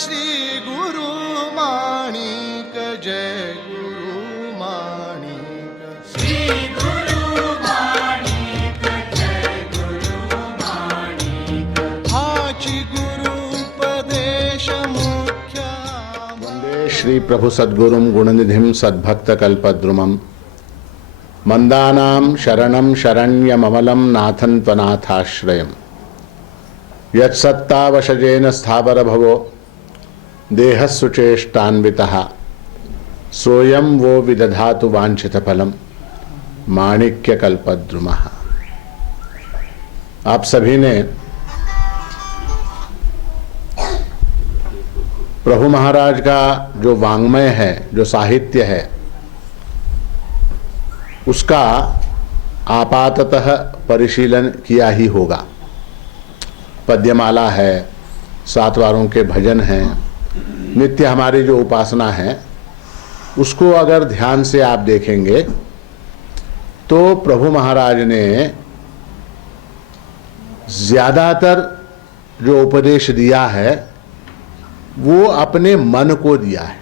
श्री गुरु माणिक जय गुरु माणिक श्री गुरु माणिक जय गुरु माणिक हाची गुरुपदेश मुख्य वंदे श्री प्रभु सद्गुरुं गुणनिधिं सद्भक्तकल्पद्रुमं मंदानां शरणं शरण्यममलं नाथं त्वनाथाश्रयम् यत्सत्तावशजेन स्थावरभवो देहस्सुचेष्टान्वितः सोऽयं वो विदधातु वाञ्छितफलं माणिक्यकल्पद्रुमः। आप सभी ने प्रभु महाराज का जो वाङ्मय है, जो साहित्य है, उसका आपाततः परिशीलन किया ही होगा। पद्यमाला है, 7 वारों के भजन हैं, नित्य हमारी जो उपासना है, उसको अगर ध्यान से आप देखेंगे तो प्रभु महाराज ने ज़्यादातर जो उपदेश दिया है वो अपने मन को दिया है।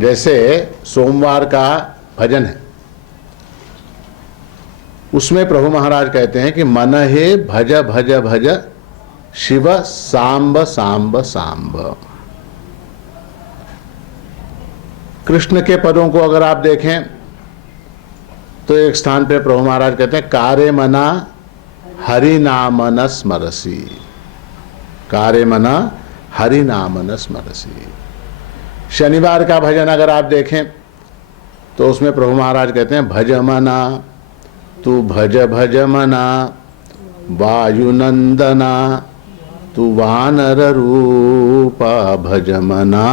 जैसे सोमवार का भजन है, उसमें प्रभु महाराज कहते हैं कि मन हे भज भज भज शिव सांब सांब सांब। कृष्ण के पदों को अगर आप देखें तो एक स्थान पे प्रभु महाराज कहते हैं कारे मना हरि नामन स्मरसी, कारे मना हरि नामन स्मरसी। शनिवार का भजन अगर आप देखें तो उसमें प्रभु महाराज कहते हैं भज मना तू भज भज मना वायुनंदना तू वानर रूपा भज मना।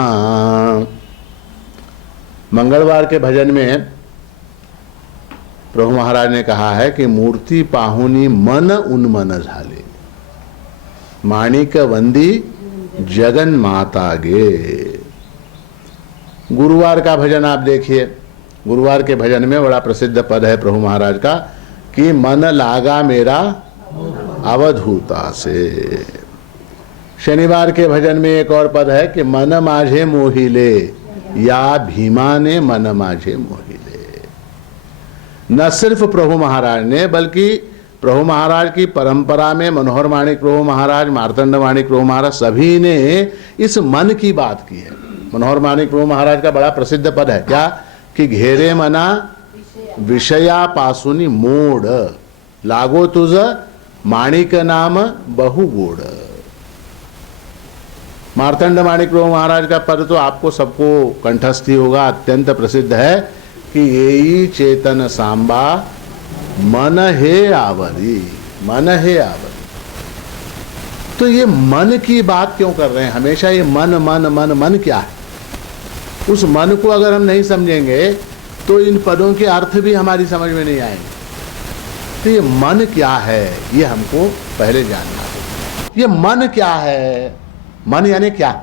मंगलवार के भजन में प्रभु महाराज ने कहा है कि मूर्ति पाहुनी मन उन्मन झाले, माणिक वंदी जगन माता गे। गुरुवार का भजन आप देखिए, गुरुवार के भजन में बड़ा प्रसिद्ध पद है प्रभु महाराज का कि मन लागा मेरा अवधूता से। शनिवार के भजन में एक और पद है कि मन माझे मोहिले या भीमा ने मन माझे मोहिले। न सिर्फ प्रभु महाराज ने बल्कि प्रभु महाराज की परंपरा में मनोहर माणिक प्रभु महाराज, मार्तंड माणिक प्रभु महाराज, सभी ने इस मन की बात की है। मनोहर माणिक प्रभु महाराज का बड़ा प्रसिद्ध पद है क्या कि घेरे मना विषया पासुनी मोड लागो तुझ माणिक नाम बहु गोड। मार्तंड माणिक प्रभु महाराज का पद तो आपको सबको कंठस्थ ही होगा, अत्यंत प्रसिद्ध है कि येई चेतन सांबा मन हे आवरी, मन हे आवरी। तो ये मन की बात क्यों कर रहे हैं हमेशा? ये मन मन मन मन क्या है? उस मन को अगर हम नहीं समझेंगे तो इन पदों के अर्थ भी हमारी समझ में नहीं आएंगे। तो ये मन क्या है ये हमको पहले जानना है। ये मन क्या है? मन यानी क्या?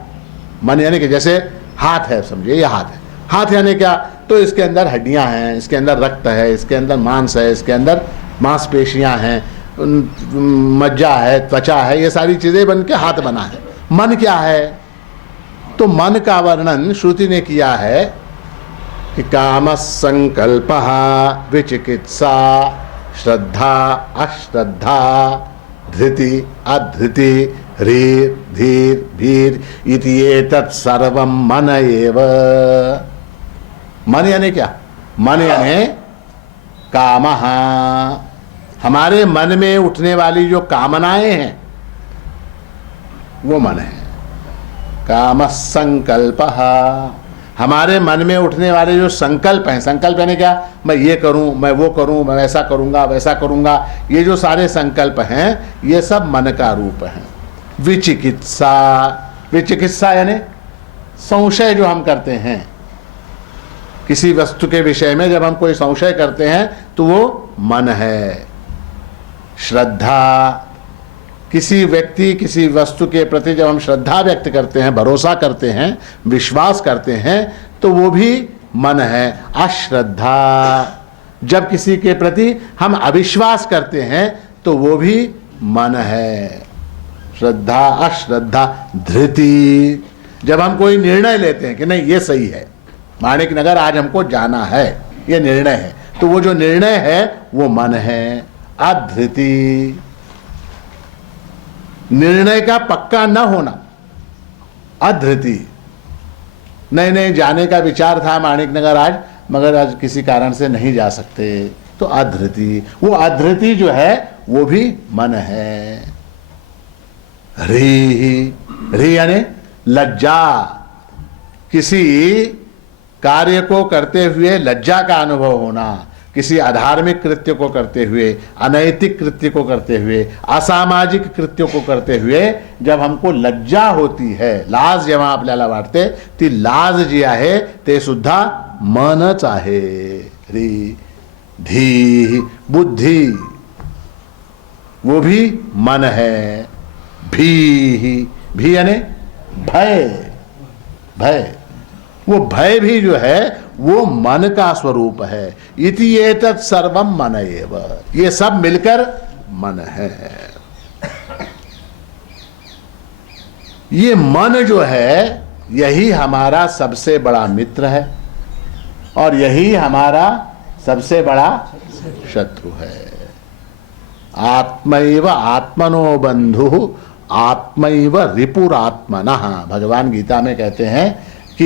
मन यानी कि जैसे हाथ है, समझिए ये हाथ है। हाथ यानी क्या? तो इसके अंदर हड्डियां हैं, इसके अंदर रक्त है, इसके अंदर मांस है, इसके अंदर मांसपेशियां हैं, मज्जा है, त्वचा है, ये सारी चीजें बन के हाथ बना है। मन क्या है? तो मन का वर्णन श्रुति ने किया है कि काम संकल्प विचिकित्सा श्रद्धा अश्रद्धा धृति अधृति ह्रीर धीर भीर इति एतत् सर्वं मन एव। मन यानी क्या? मन यानी कामः, हमारे मन में उठने वाली जो कामनाएं हैं वो मन है। काम संकल्प, हमारे मन में उठने वाले जो संकल्प हैं, संकल्प यानी क्या? मैं ये करूं, मैं वो करूं, मैं ऐसा करूंगा, वैसा करूंगा, ये जो सारे संकल्प हैं ये सब मन का रूप है। विचिकित्सा, विचिकित्सा यानी संशय जो हम करते हैं किसी वस्तु के विषय में, जब हम कोई संशय करते हैं तो वो मन है। श्रद्धा, किसी व्यक्ति किसी वस्तु के प्रति जब हम श्रद्धा व्यक्त करते हैं, भरोसा करते हैं, विश्वास करते हैं तो वो भी मन है। अश्रद्धा, जब किसी के प्रति हम अविश्वास करते हैं तो वो भी मन है। श्रद्धा, अश्रद्धा, धृति। जब हम कोई निर्णय लेते हैं कि नहीं ये सही है, माणिक नगर आज हमको जाना है, ये निर्णय है, तो वो जो निर्णय है वो मन है। अधृति, निर्णय का पक्का न होना, अधृति। नहीं नहीं जाने का विचार था माणिक नगर आज, मगर आज किसी कारण से नहीं जा सकते, तो अधृति। वो अधृति जो है वो भी मन है। ह्री, ह्री यानी लज्जा, किसी कार्य को करते हुए लज्जा का अनुभव होना, किसी अधार्मिक कृत्य को करते हुए, अनैतिक कृत्य को करते हुए, असामाजिक कृत्य को करते हुए जब हमको लज्जा होती है, लाज जेव्हा आपल्याला वाटते, ती लाज जी आहे ते सुद्धा मनच आहे। ह्री, धी, बुद्धी, वो भी मन है। भी, भी यानी भय, भय, वो भय भी जो है वो मन का स्वरूप है। इति एतत् सर्वम मन एव, ये सब मिलकर मन है। ये मन जो है यही हमारा सबसे बड़ा मित्र है और यही हमारा सबसे बड़ा शत्रु है। आत्मैव आत्मनो बंधु आत्मैव रिपुरात्मनः, भगवान गीता में कहते हैं कि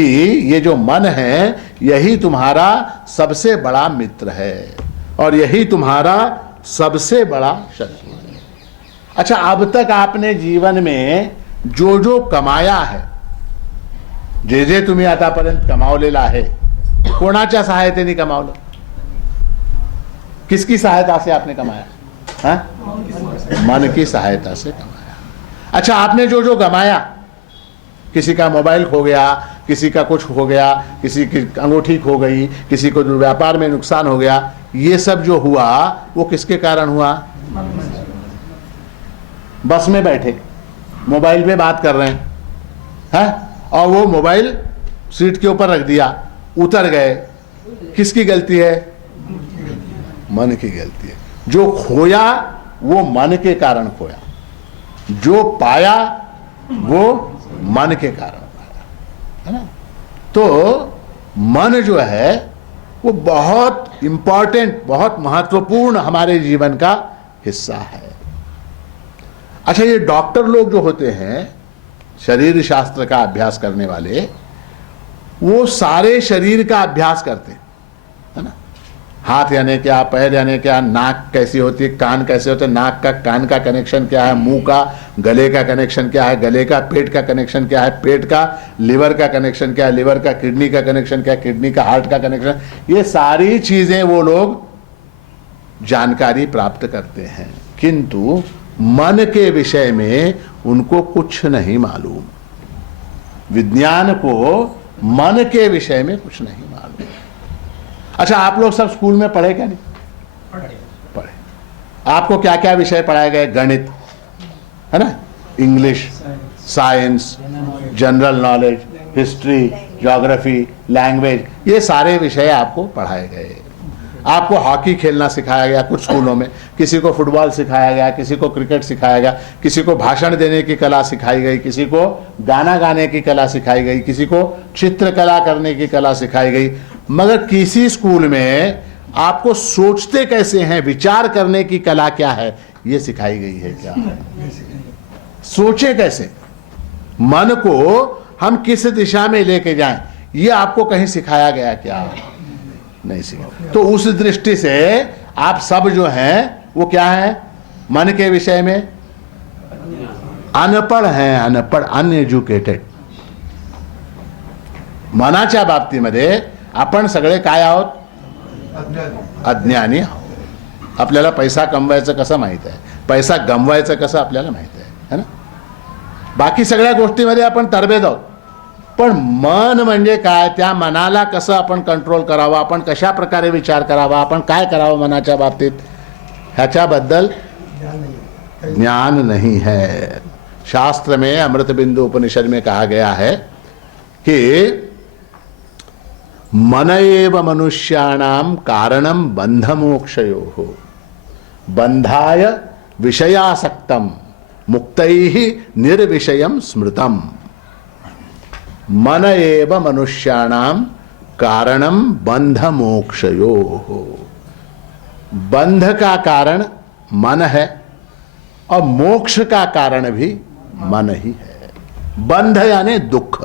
ये जो मन है यही तुम्हारा सबसे बड़ा मित्र है और यही तुम्हारा सबसे बड़ा शत्रु है। अच्छा, अब तक आपने जीवन में जो जो कमाया है, जे जे तुम्ही आतापर्यंत कमावलेला आहे, कोणाच्या सहायतेने कमावलं? किसकी सहायता से आपने कमाया? हाँ? मन की सहायता से कमाया। अच्छा, आपने जो जो कमाया, किसी का मोबाइल खो गया, किसी का कुछ हो गया, किसी की अंगूठी खो गई, किसी को व्यापार में नुकसान हो गया, ये सब जो हुआ वो किसके कारण हुआ? बस में बैठे मोबाइल पे बात कर रहे हैं, और वो मोबाइल सीट के ऊपर रख दिया, उतर गए, किसकी गलती है? मन की गलती है। जो खोया वो मन के कारण खोया, जो पाया वो मन के कारण पाया, है ना? तो मन जो है वो बहुत इंपॉर्टेंट, बहुत महत्वपूर्ण हमारे जीवन का हिस्सा है। अच्छा, ये डॉक्टर लोग जो होते हैं, शरीर शास्त्र का अभ्यास करने वाले, वो सारे शरीर का अभ्यास करते हैं, है ना? हाथ यानी क्या, पैर यानी क्या, नाक कैसी होती है, कान कैसे होते हैं, नाक का कान का कनेक्शन क्या है, मुंह का गले का कनेक्शन क्या है, गले का पेट का कनेक्शन क्या है, पेट का लिवर का कनेक्शन क्या है, लिवर का किडनी का कनेक्शन क्या है, किडनी का हार्ट का कनेक्शन, ये सारी चीजें वो लोग जानकारी प्राप्त करते हैं, किंतु मन के विषय में उनको कुछ नहीं मालूम। विज्ञान को मन के विषय में कुछ नहीं मालूम। अच्छा, आप लोग सब स्कूल में पढ़े क्या? नहीं पढ़े। आपको क्या क्या विषय पढ़ाए गए? गणित, है ना, English, science, general knowledge, history, geography, language, ये सारे विषय आपको पढ़ाए गए। आपको हॉकी खेलना सिखाया गया कुछ स्कूलों में, किसी को फुटबॉल सिखाया गया, किसी को क्रिकेट सिखाया गया, किसी को भाषण देने की कला सिखाई गई, किसी को गाना गाने की कला सिखाई गई, किसी को चित्रकला करने की कला सिखाई गई, मगर किसी स्कूल में आपको सोचते कैसे हैं, विचार करने की कला क्या है, ये सिखाई गई है क्या? सोचे कैसे, मन को हम किस दिशा में लेके जाएं, ये आपको कहीं सिखाया गया क्या? नहीं सीखा। तो उस दृष्टि से आप सब जो हैं वो क्या है? मन के विषय में अनपढ़ हैं, अनपढ़, अनएज्युकेटेड। मनाच्या बाबतीमध्ये आपण सगळे काय आहोत? अज्ञानी आहोत। आपल्याला पैसा कमवायचं कसं माहित आहे, पैसा गमवायचं कसं आपल्याला माहित आहे, है ना? बाकी सगळ्या गोष्टींमध्ये आपण तरबेज आहोत, पण मन म्हणजे काय, त्या मनाला कसं आपण कंट्रोल करावं, आपण कशा प्रकारे विचार करावा, आपण काय करावं मनाच्या बाबतीत, ह्याच्याबद्दल ज्ञान नहीं है। शास्त्र में अमृत बिंदु उपनिषद में कहा गया है कि मन एव मनुष्याणाम कारणम बंध मोक्षयोः, बंधाय विषयासक्तम मुक्तैहि निर्विषयम स्मृतम। मन एव मनुष्याणाम कारणम बंध मोक्षयोः। बंध का कारण मन है और मोक्ष का कारण भी मन ही है। बंध यानी दुख,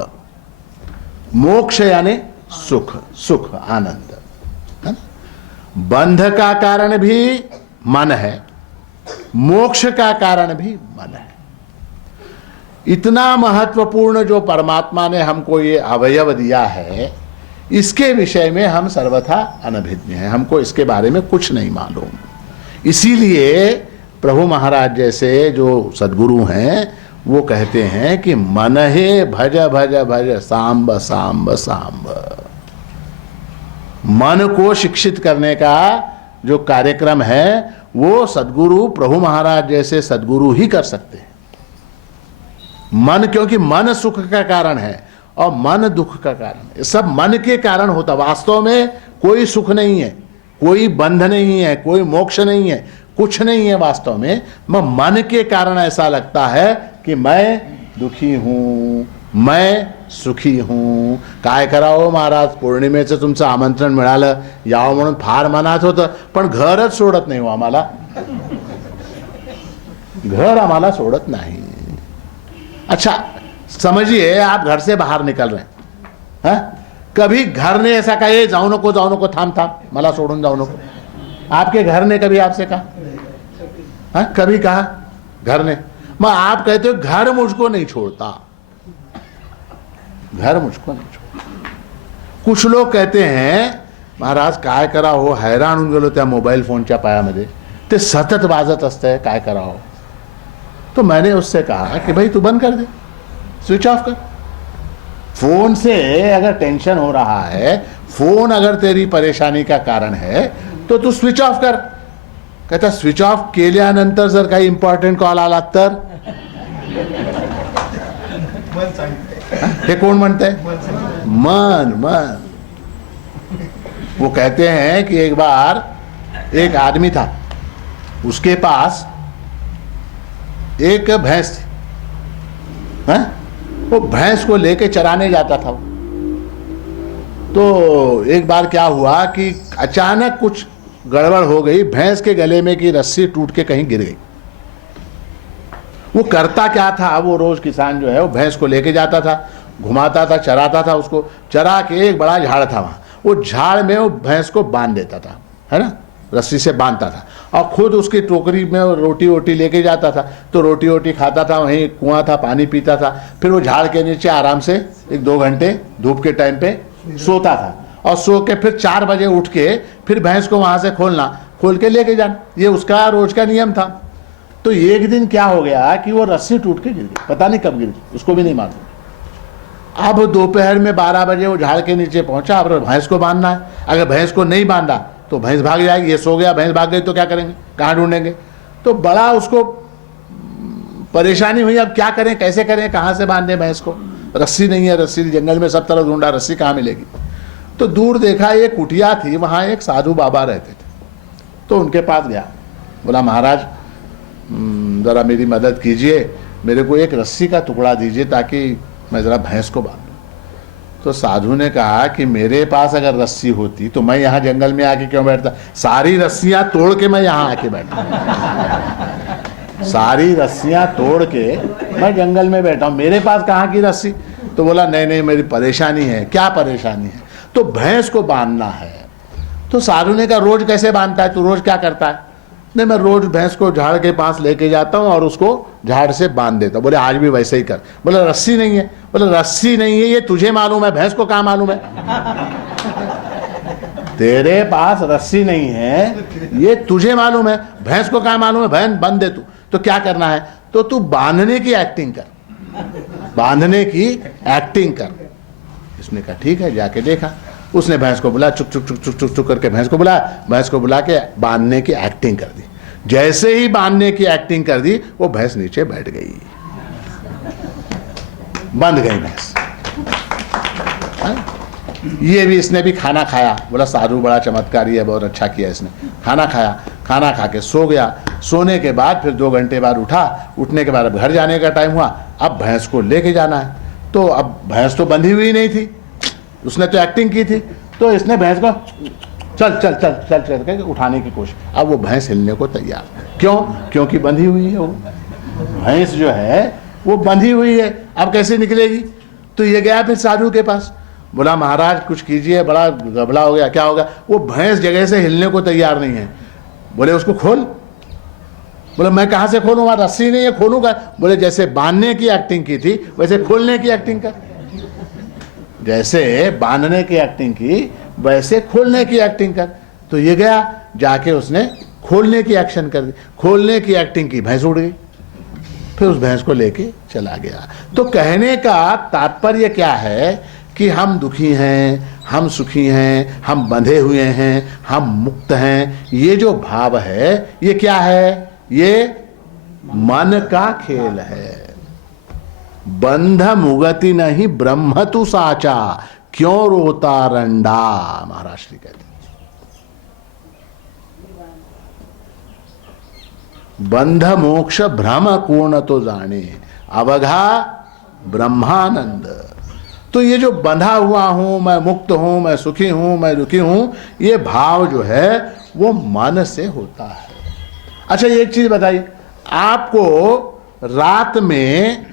मोक्ष यानी सुख, सुख आनंद है ना? बंध का कारण भी मन है, मोक्ष का कारण भी मन है। इतना महत्वपूर्ण जो परमात्मा ने हमको ये अवयव दिया है, इसके विषय में हम सर्वथा अनभिज्ञ हैं, हमको इसके बारे में कुछ नहीं मालूम। इसीलिए प्रभु महाराज जैसे जो सद्गुरु हैं वो कहते हैं कि मन हे भज भज भज सांब सांब सांब। मन को शिक्षित करने का जो कार्यक्रम है वो सद्गुरु प्रभु महाराज जैसे सद्गुरु ही कर सकते हैं। मन, क्योंकि मन सुख का कारण है और मन दुख का कारण है। सब मन के कारण होता। वास्तव में कोई सुख नहीं है, कोई बंध नहीं है, कोई मोक्ष नहीं है, कुछ नहीं है वास्तव में। मन के कारण ऐसा लगता है कि मैं दुखी हूं, मैं सुखी हूं। काय करावं महाराज, पौर्णिमेचं तुमचं आमंत्रण मिळालं यावं म्हणून फार मनात होतं, पण घरच सोडत नाही हो आम्हाला, घर आम्हाला सोडत नाही। अच्छा समझिए, आप घर से बाहर निकल रहे हैं, हा? कभी घर ने ऐसा कहा ये जाऊ नको जाऊ नको, थांब थांब मला सोडून जाऊ नको? आपके घर ने कभी आपसे कहा? हा? कभी कहा घर ने? मैं आप कहते हो घर मुझको नहीं छोड़ता, घर मुझको नहीं छोड़ता। कुछ लोग कहते हैं महाराज काय करा हो, हैराण होऊन गेलो त्या मोबाईल फोनच्या पायामध्ये, ते सतत वाजत असतंय, काय करा हो? तो मैंने उससे कहा कि भाई तू बंद कर दे, स्विच ऑफ कर। फोन से अगर टेंशन हो रहा है, फोन अगर तेरी परेशानी का कारण है तो तू स्विच ऑफ कर। कहता स्विच ऑफ केल्यानंतर जर काही इंपॉर्टंट कॉल आला तर? हे कोण म्हणते? मन, मन। वो कहते हैं कि एक बार एक आदमी था, उसके पास एक भैंस थी, है? वो भैंस को लेके चराने जाता था। तो एक बार क्या हुआ कि अचानक कुछ गड़बड़ हो गई, भैंस के गले में की रस्सी टूट के कहीं गिर गई। वो करता क्या था, वो रोज किसान जो है वो भैंस को लेके जाता था, घुमाता था, चराता था उसको। चरा के एक बड़ा झाड़ था वहाँ, वो झाड़ में वो भैंस को बांध देता था, है ना, रस्सी से बांधता था, और खुद उसकी टोकरी में रोटी वोटी लेके जाता था। तो रोटी वोटी खाता था, वहीं कुआं था, पानी पीता था। फिर वो झाड़ के नीचे आराम से 1-2 घंटे धूप के टाइम पे सोता था, और सो के फिर 4 बजे उठ के फिर भैंस को वहां से खोल के लेके जाना, ये उसका रोज का नियम था। तो एक दिन क्या हो गया कि वो रस्सी टूट के गिर गई, पता नहीं कब गिर गई, उसको भी नहीं मालूम। अब दोपहर में 12 बजे वो झाड़ के नीचे पहुंचा, अब भैंस को बांधना है। अगर भैंस को नहीं बांधा तो भैंस भाग जाएगी, ये सो गया, भैंस भाग गई तो क्या करेंगे, कहाँ ढूंढेंगे? तो बड़ा उसको परेशानी हुई, अब क्या करें, कैसे करें, कहाँ से बांधे भैंस को? रस्सी नहीं है, रस्सी जंगल में सब तरफ ढूंढा, रस्सी कहाँ मिलेगी? तो दूर देखा एक कुटिया थी, वहाँ एक साधु बाबा रहते थे। तो उनके पास गया, बोला महाराज ज़रा मेरी मदद कीजिए, मेरे को एक रस्सी का टुकड़ा दीजिए ताकि मैं ज़रा भैंस को बांधूं। तो साधु ने कहा कि मेरे पास अगर रस्सी होती तो मैं यहाँ जंगल में आके क्यों बैठता? सारी रस्सियां तोड़ के मैं यहाँ आके बैठा, सारी रस्सियां तोड़ के मैं जंगल में बैठा हूँ, मेरे पास कहाँ की रस्सी? तो बोला नहीं नहीं मेरी परेशानी है। क्या परेशानी है? तो भैंस को बांधना है। तो साधु ने कहा रोज कैसे बांधता है, तू रोज क्या करता है? नहीं मैं रोज भैंस को झाड़ के पास लेके जाता हूँ और उसको झाड़ से बांध देता हूँ। बोले आज भी वैसे ही कर। बोले रस्सी नहीं है। बोले रस्सी नहीं है ये तुझे मालूम है, भैंस को कहाँ मालूम है? तेरे पास रस्सी नहीं है ये तुझे मालूम है, भैंस को कहाँ मालूम है? भैंस बांध दे तू। तो क्या करना है? तो तू बांधने की एक्टिंग कर, बांधने की एक्टिंग कर। इसने कहा ठीक है। जाके देखा, उसने भैंस को बुला, चुक चुक चुक चुक चुक चुक करके भैंस को बुला के बांधने की एक्टिंग कर दी। जैसे ही बांधने की एक्टिंग कर दी वो भैंस नीचे बैठ गई, बंध गई भैंस। ये भी इसने भी खाना खाया। बोला साधु बड़ा चमत्कारी है, बहुत अच्छा किया इसने। खाना खाया, खाना खा के सो गया। सोने के बाद फिर 2 घंटे बाद उठा, उठने के बाद अब घर जाने का टाइम हुआ, अब भैंस को लेके जाना है। तो अब भैंस तो बंधी हुई नहीं थी, उसने तो एक्टिंग की थी, तो इसने भैंस को चल चल चल चल चल करके उठाने की कोशिश। अब वो भैंस हिलने को तैयार, क्यों? क्योंकि बंधी हुई है। वो भैंस जो है वो बंधी हुई है, अब कैसे निकलेगी? तो ये गया फिर साधु के पास, बोला महाराज कुछ कीजिए, बड़ा गबड़ा हो गया, क्या होगा? वो भैंस जगह से हिलने को तैयार नहीं है। बोले उसको खोल। बोले मैं कहाँ से खोलूँ, वहाँ रस्सी नहीं है, खोलूँगा? बोले जैसे बांधने की एक्टिंग की थी वैसे खोलने की एक्टिंग कर। जैसे बांधने की एक्टिंग की वैसे खोलने की एक्टिंग कर। तो ये गया, जाके उसने खोलने की एक्शन कर दी, खोलने की एक्टिंग की, भैंस उड़ गई। फिर उस भैंस को लेके चला गया। तो कहने का तात्पर्य क्या है कि हम दुखी हैं, हम सुखी हैं, हम बंधे हुए हैं, हम मुक्त हैं। ये जो भाव है ये क्या है? ये मन का खेल है। बंध मुगति नहीं ब्रह्म तु साचा, क्यों रोता रंडा, महाराज श्री कहते हैं। बंध मोक्ष भ्रम पूर्ण तो जाने, अवघा ब्रह्मानंद। तो ये जो बंधा हुआ हूं, मैं मुक्त हूं, मैं सुखी हूं, मैं दुखी हूं, ये भाव जो है वो मन से होता है। अच्छा एक चीज बताइए, आपको रात में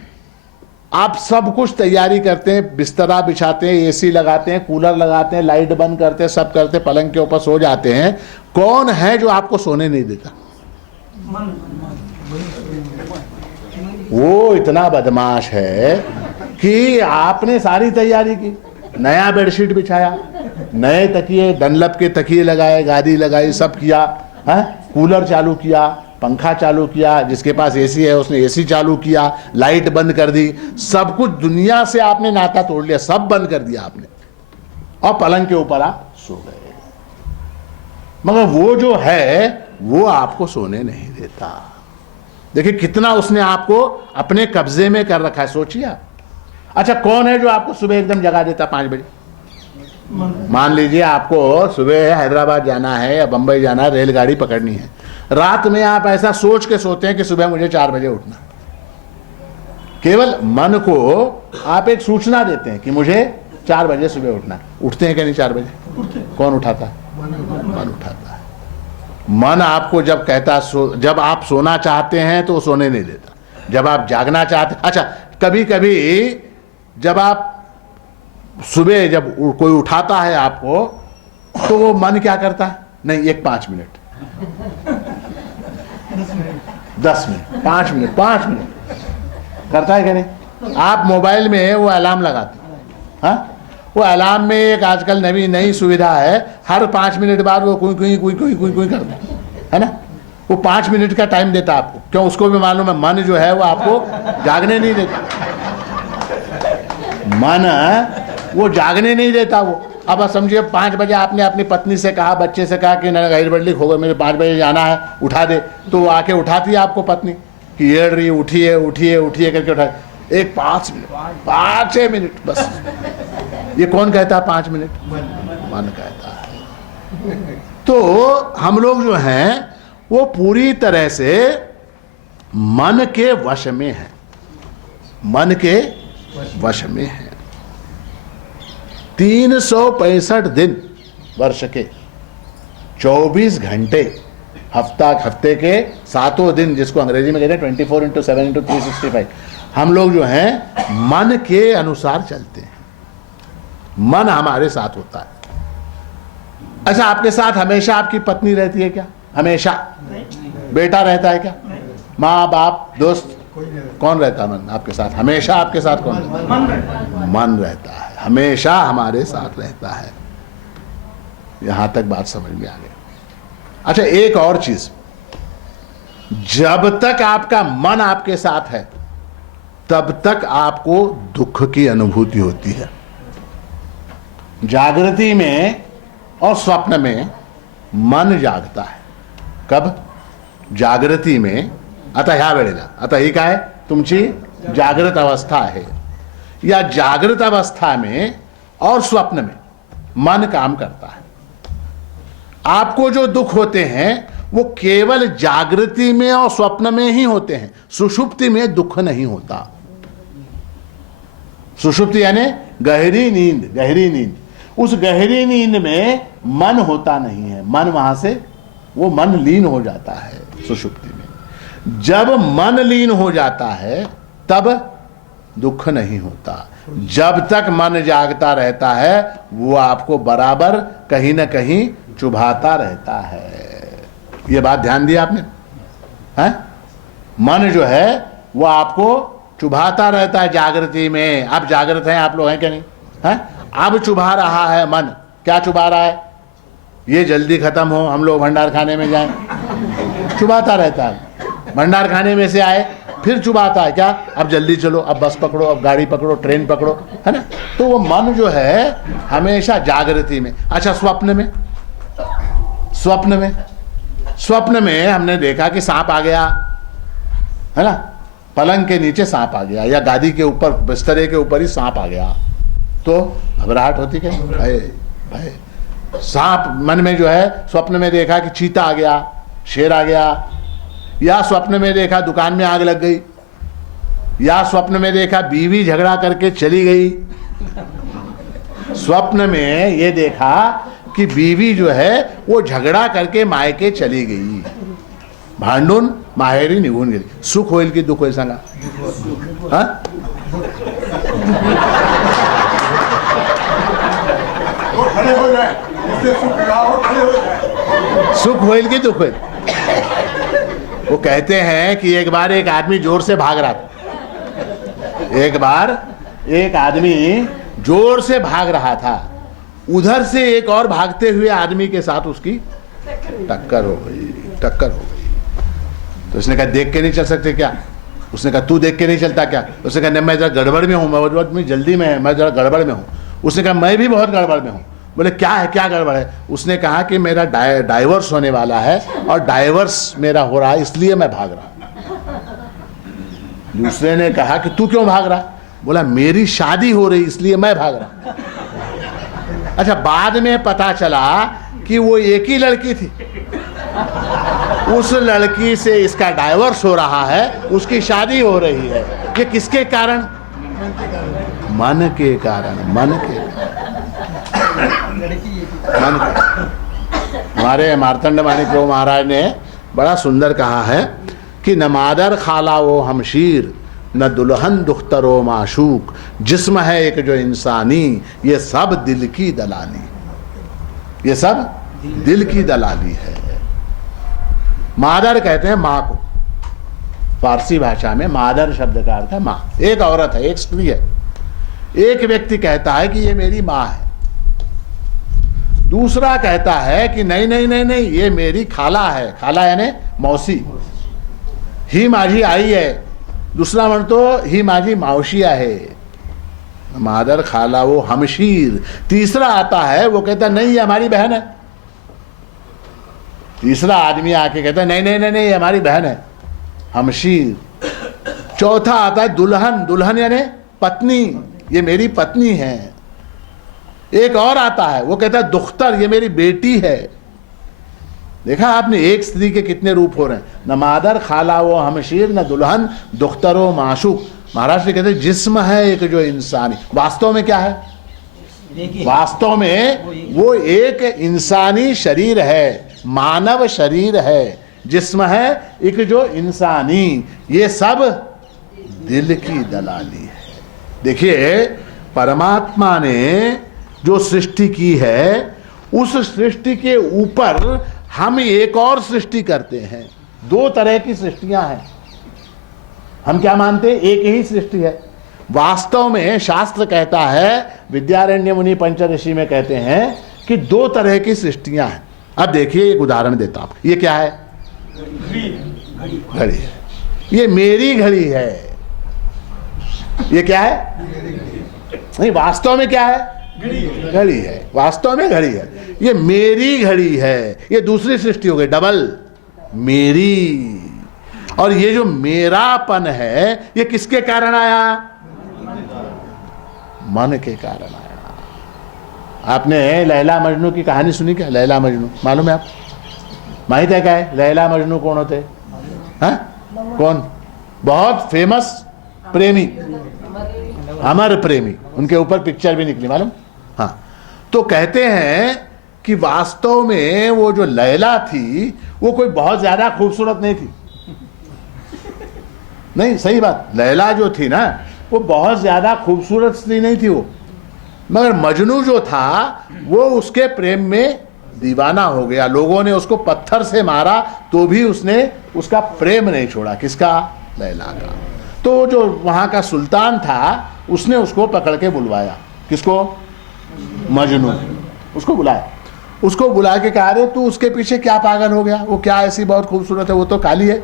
आप सब कुछ तैयारी करते हैं, बिस्तरा बिछाते हैं, एसी लगाते हैं, कूलर लगाते हैं, लाइट बंद करते हैं, सब करते हैं, पलंग के ऊपर सो जाते हैं, कौन है जो आपको सोने नहीं देता? वो इतना बदमाश है कि आपने सारी तैयारी की, नया बेडशीट बिछाया, नए तकिए, डनलप के तकिए लगाए, गादी लगाई, सब किया, है? कूलर चालू किया, पंखा चालू किया, जिसके पास एसी है उसने एसी चालू किया, लाइट बंद कर दी, सब कुछ दुनिया से आपने नाता तोड़ लिया, सब बंद कर दिया आपने, और पलंग के ऊपर आप सो गए। मगर वो जो है वो आपको सोने नहीं देता। देखिए कितना उसने आपको अपने कब्जे में कर रखा है, सोचिए आप। अच्छा कौन है जो आपको सुबह एकदम जगा देता 5 बजे? मान लीजिए आपको सुबह हैदराबाद जाना है या बंबई जाना है, रेलगाड़ी पकड़नी है, रात में आप ऐसा सोच के सोते हैं कि सुबह मुझे 4 बजे उठना। केवल मन को आप एक सूचना देते हैं कि मुझे 4 बजे सुबह उठना। उठते हैं कि नहीं 4 बजे? कौन उठाता है? मन उठाता है। मन आपको जब कहता जब आप सोना चाहते हैं तो सोने नहीं देता, जब आप जागना चाहते। अच्छा कभी कभी जब आप सुबह जब कोई उठाता है आपको तो वो मन क्या करता है? नहीं एक 5 मिनट, 10 मिनट, 5 मिनट, 5 मिनट करता है कि नहीं? आप मोबाइल में वो अलार्म लगाते हैं, हाँ? वो अलार्म में एक आजकल नई सुविधा है, हर 5 मिनट बाद वो कुई कुई कुई कुई कुई कुई करता है ना? वो 5 मिनट का टाइम देता आपको, क्यों? उसको भी मालूम है मन जो है वो आपको जागने नहीं देता। मन वो जागने नहीं देता वो। अब समझिए 5 बजे आपने अपनी पत्नी से कहा, बच्चे से कहा कि गड़बड़ी हो गई, मुझे 5 बजे जाना है, उठा दे, तो वो आके उठाती है आपको पत्नी कि येड़ रही, उठिए उठिए उठिए करके उठा। एक 5 मिनट, 5 मिनट बस। ये कौन कहता है 5 मिनट? मन कहता है। तो हम लोग जो हैं वो पूरी तरह से मन के वश में हैं, मन के वश में हैं। 365 दिन वर्ष के, 24 घंटे हफ्ते के 7 दिन, जिसको अंग्रेजी में कहते हैं 24/7/365, हम लोग जो हैं मन के अनुसार चलते हैं। मन हमारे साथ होता है। अच्छा आपके साथ हमेशा आपकी पत्नी रहती है क्या? हमेशा? बेटा रहता है क्या? माँ बाप दोस्त कौन रहता है? मन आपके साथ हमेशा। आपके साथ कौन रहता है? मन रहता है, हमेशा हमारे साथ रहता है। यहां तक बात समझ में आ गई। अच्छा एक और चीज, जब तक आपका मन आपके साथ है तब तक आपको दुख की अनुभूति होती है। जागृति में और स्वप्न में मन जागता है। कब? जागृती में. आता ह्या वेळेला, आता ही काय तुमची जागृत अवस्था आहे, या जागृत अवस्था में और स्वप्न में मन काम करता है. आपको जो दुख होते हैं वो केवल जागृति में और स्वप्न में ही होते हैं। सुषुप्ति में दुख नहीं होता। सुषुप्ति यानी गहरी नींद, गहरी नींद। उस गहरी नींद में मन होता नहीं है, मन वहां से वो मन लीन हो जाता है सुषुप्ति में। जब मन लीन हो जाता है तब दुख नहीं होता। जब तक मन जागता रहता है वो आपको बराबर कहीं ना कहीं चुभाता रहता है। ये बात ध्यान दिया आपने? हैं? मन जो है वो आपको चुभाता रहता है जागृति में। अब जागृत हैं आप लोग, हैं क्या नहीं? हैं? अब चुभा रहा है मन। क्या चुभा रहा है? ये जल्दी खत्म हो, हम लोग भंडार खाने में जाएं, चुभाता रहता है। भंडार खाने में से आए फिर चुभाता है, क्या अब जल्दी चलो, अब बस पकड़ो, अब गाड़ी पकड़ो, ट्रेन पकड़ो, है ना? तो वो मन जो है हमेशा जागृति में। अच्छा, स्वप्न में, स्वप्न में, स्वप्न में हमने देखा कि सांप आ गया, है ना? पलंग के नीचे सांप आ गया या गादी के ऊपर, बिस्तरे के ऊपर ही सांप आ गया, तो घबराहट होती क्या? भय, भय। सांप मन में जो है, स्वप्न में देखा कि चीता आ गया, शेर आ गया, या स्वप्न में देखा दुकान में आग लग गई, या स्वप्न में देखा बीवी झगड़ा करके चली गई। स्वप्न में ये देखा कि बीवी जो है वो झगड़ा करके मायके चली गई, भांडून माहेरी निघून गेली। सुख होईल की दुख होईल सांगा? हा? सुख होईल की दुख होईल? वो कहते हैं कि एक बार एक आदमी जोर से भाग रहा था। एक बार एक आदमी जोर से भाग रहा था, उधर से एक और भागते हुए आदमी के साथ उसकी टक्कर हो गई, टक्कर हो गई। तो उसने कहा देख के नहीं चल सकते क्या? उसने कहा तू देख के नहीं चलता क्या? उसने कहा नहीं, मैं जरा गड़बड़ में हूँ, मैं जल्दी में है, मैं जरा गड़बड़ में हूँ। उसने कहा मैं भी बहुत गड़बड़ में हूँ। बोले क्या है, क्या गड़बड़ है? उसने कहा कि मेरा डाइवर्स होने वाला है और डाइवर्स मेरा हो रहा है, इसलिए मैं भाग रहा हूं। दूसरे ने कहा कि तू क्यों भाग रहा? बोला मेरी शादी हो रही इसलिए मैं भाग रहा। अच्छा, बाद में पता चला कि वो एक ही लड़की थी, उस लड़की से इसका डाइवर्स हो रहा है, उसकी शादी हो रही है। ये किसके कारण? मन के कारण, मन के मन के। हमारे मार्तंड माणिक प्रभु महाराज ने बड़ा सुंदर कहा है कि न मादर खाला वो हमशीर, न दुल्हन दुख्तरो माशूक, जिस्म है एक जो इंसानी, ये सब दिल की दलाली, ये सब दिल की दलाली है। मादर कहते हैं माँ को, फारसी भाषा में मादर शब्द का अर्थ है माँ। एक औरत है, एक स्त्री है। एक व्यक्ति कहता है कि ये मेरी माँ है, दूसरा कहता है कि नहीं नहीं नहीं नहीं, ये मेरी खाला है। खाला यानी मौसी, ही माझी आई है। दूसरा मन तो ही माझी मावशी है। मादर खाला वो हमशीर। तीसरा आता है, वो कहता नहीं ये हमारी बहन है। तीसरा आदमी आके कहता नहीं नहीं नहीं नहीं ये हमारी बहन है, हमशीर। चौथा आता है दुल्हन, दुल्हन यानी पत्नी, ये मेरी पत्नी है। एक और आता है, वो कहता है दुख्तर, ये मेरी बेटी है। देखा आपने, एक स्त्री के कितने रूप हो रहे हैं? न मादर खाला वो हमशीर, न दुल्हन दुख्तरो माशूक। महाराज जी कहते हैं जिस्म है एक जो इंसानी। वास्तव में क्या है? वास्तव में वो एक इंसानी शरीर है, मानव शरीर है। जिस्म है एक जो इंसानी, ये सब दिल की दलाली है। देखिए, परमात्मा ने जो सृष्टि की है, उस सृष्टि के ऊपर हम एक और सृष्टि करते हैं। दो तरह की सृष्टियां हैं। हम क्या मानते हैं? एक ही सृष्टि है। वास्तव में शास्त्र कहता है, विद्यारण्य मुनि पंचऋषि में कहते हैं कि दो तरह की सृष्टियां हैं। अब देखिए, एक उदाहरण देता हूं। ये क्या है? घड़ी है। ये मेरी घड़ी है। ये क्या है? नहीं, वास्तव में क्या है? घड़ी है। वास्तव में घड़ी है। ये मेरी घड़ी है। ये दूसरी सृष्टि हो गई, डबल मेरी। और ये जो मेरापन है, ये किसके कारण आया? मन के कारण आया। आपने लैला मजनू की कहानी सुनी क्या? लैला मजनू मालूम है आप? माहित आहे काय लैला मजनू कोण होते? हाँ कौन? बहुत फेमस प्रेमी, अमर प्रेमी, उनके ऊपर पिक्चर भी निकली मालूम। हाँ, तो कहते हैं कि वास्तव में वो जो लैला थी वो कोई बहुत ज्यादा खूबसूरत नहीं थी। नहीं, सही बात, लैला जो थी ना वो बहुत ज्यादा खूबसूरत स्त्री नहीं थी वो, मगर मजनू जो था वो उसके प्रेम में दीवाना हो गया। लोगों ने उसको पत्थर से मारा तो भी उसने उसका प्रेम नहीं छोड़ा। किसका? लैला का। तो जो वहां का सुल्तान था उसने उसको पकड़ के बुलवाया। किसको? मजनू। उसको बुलाया, उसको बुला के कहा रे तू उसके पीछे क्या पागल हो गया? वो क्या ऐसी बहुत खूबसूरत है? वो तो काली है।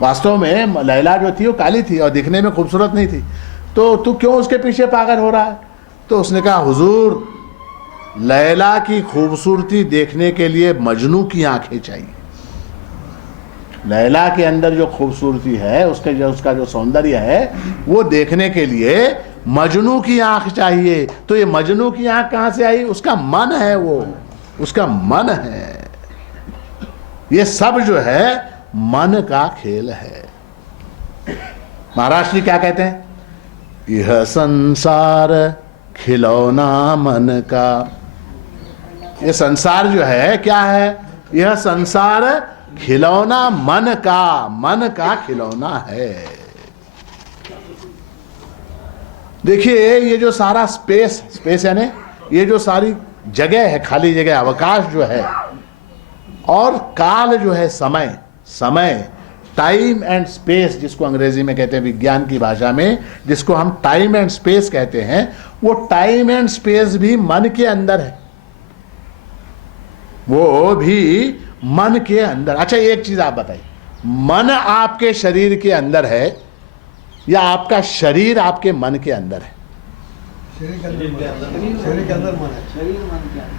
वास्तव में लैला जो थी वो काली थी और दिखने में खूबसूरत नहीं थी, तो तू क्यों उसके पीछे पागल हो रहा है? तो उसने कहा हुजूर, लैला की खूबसूरती देखने के लिए मजनू की आंखें चाहिए। लैला के अंदर जो खूबसूरती है, उसका जो सौंदर्य है, वो देखने के लिए मजनू की आंख चाहिए। तो ये मजनू की आंख कहां से आई? उसका मन है, वो उसका मन है। ये सब जो है मन का खेल है। महाराष्ट्र जी क्या कहते हैं? यह संसार खिलौना मन का। ये संसार जो है क्या है? यह संसार खिलौना मन का खिलौना है। देखिए ये जो सारा स्पेस यानी ये जो सारी जगह है, खाली जगह, अवकाश जो है, और काल जो है, समय टाइम एंड स्पेस, जिसको अंग्रेजी में कहते हैं, विज्ञान की भाषा में जिसको हम टाइम एंड स्पेस कहते हैं, वो टाइम एंड स्पेस भी मन के अंदर है, वो भी मन के अंदर। अच्छा एक चीज आप बताइए, मन आपके शरीर के अंदर है या आपका शरीर आपके मन के अंदर है? शरीर के अंदर मन है।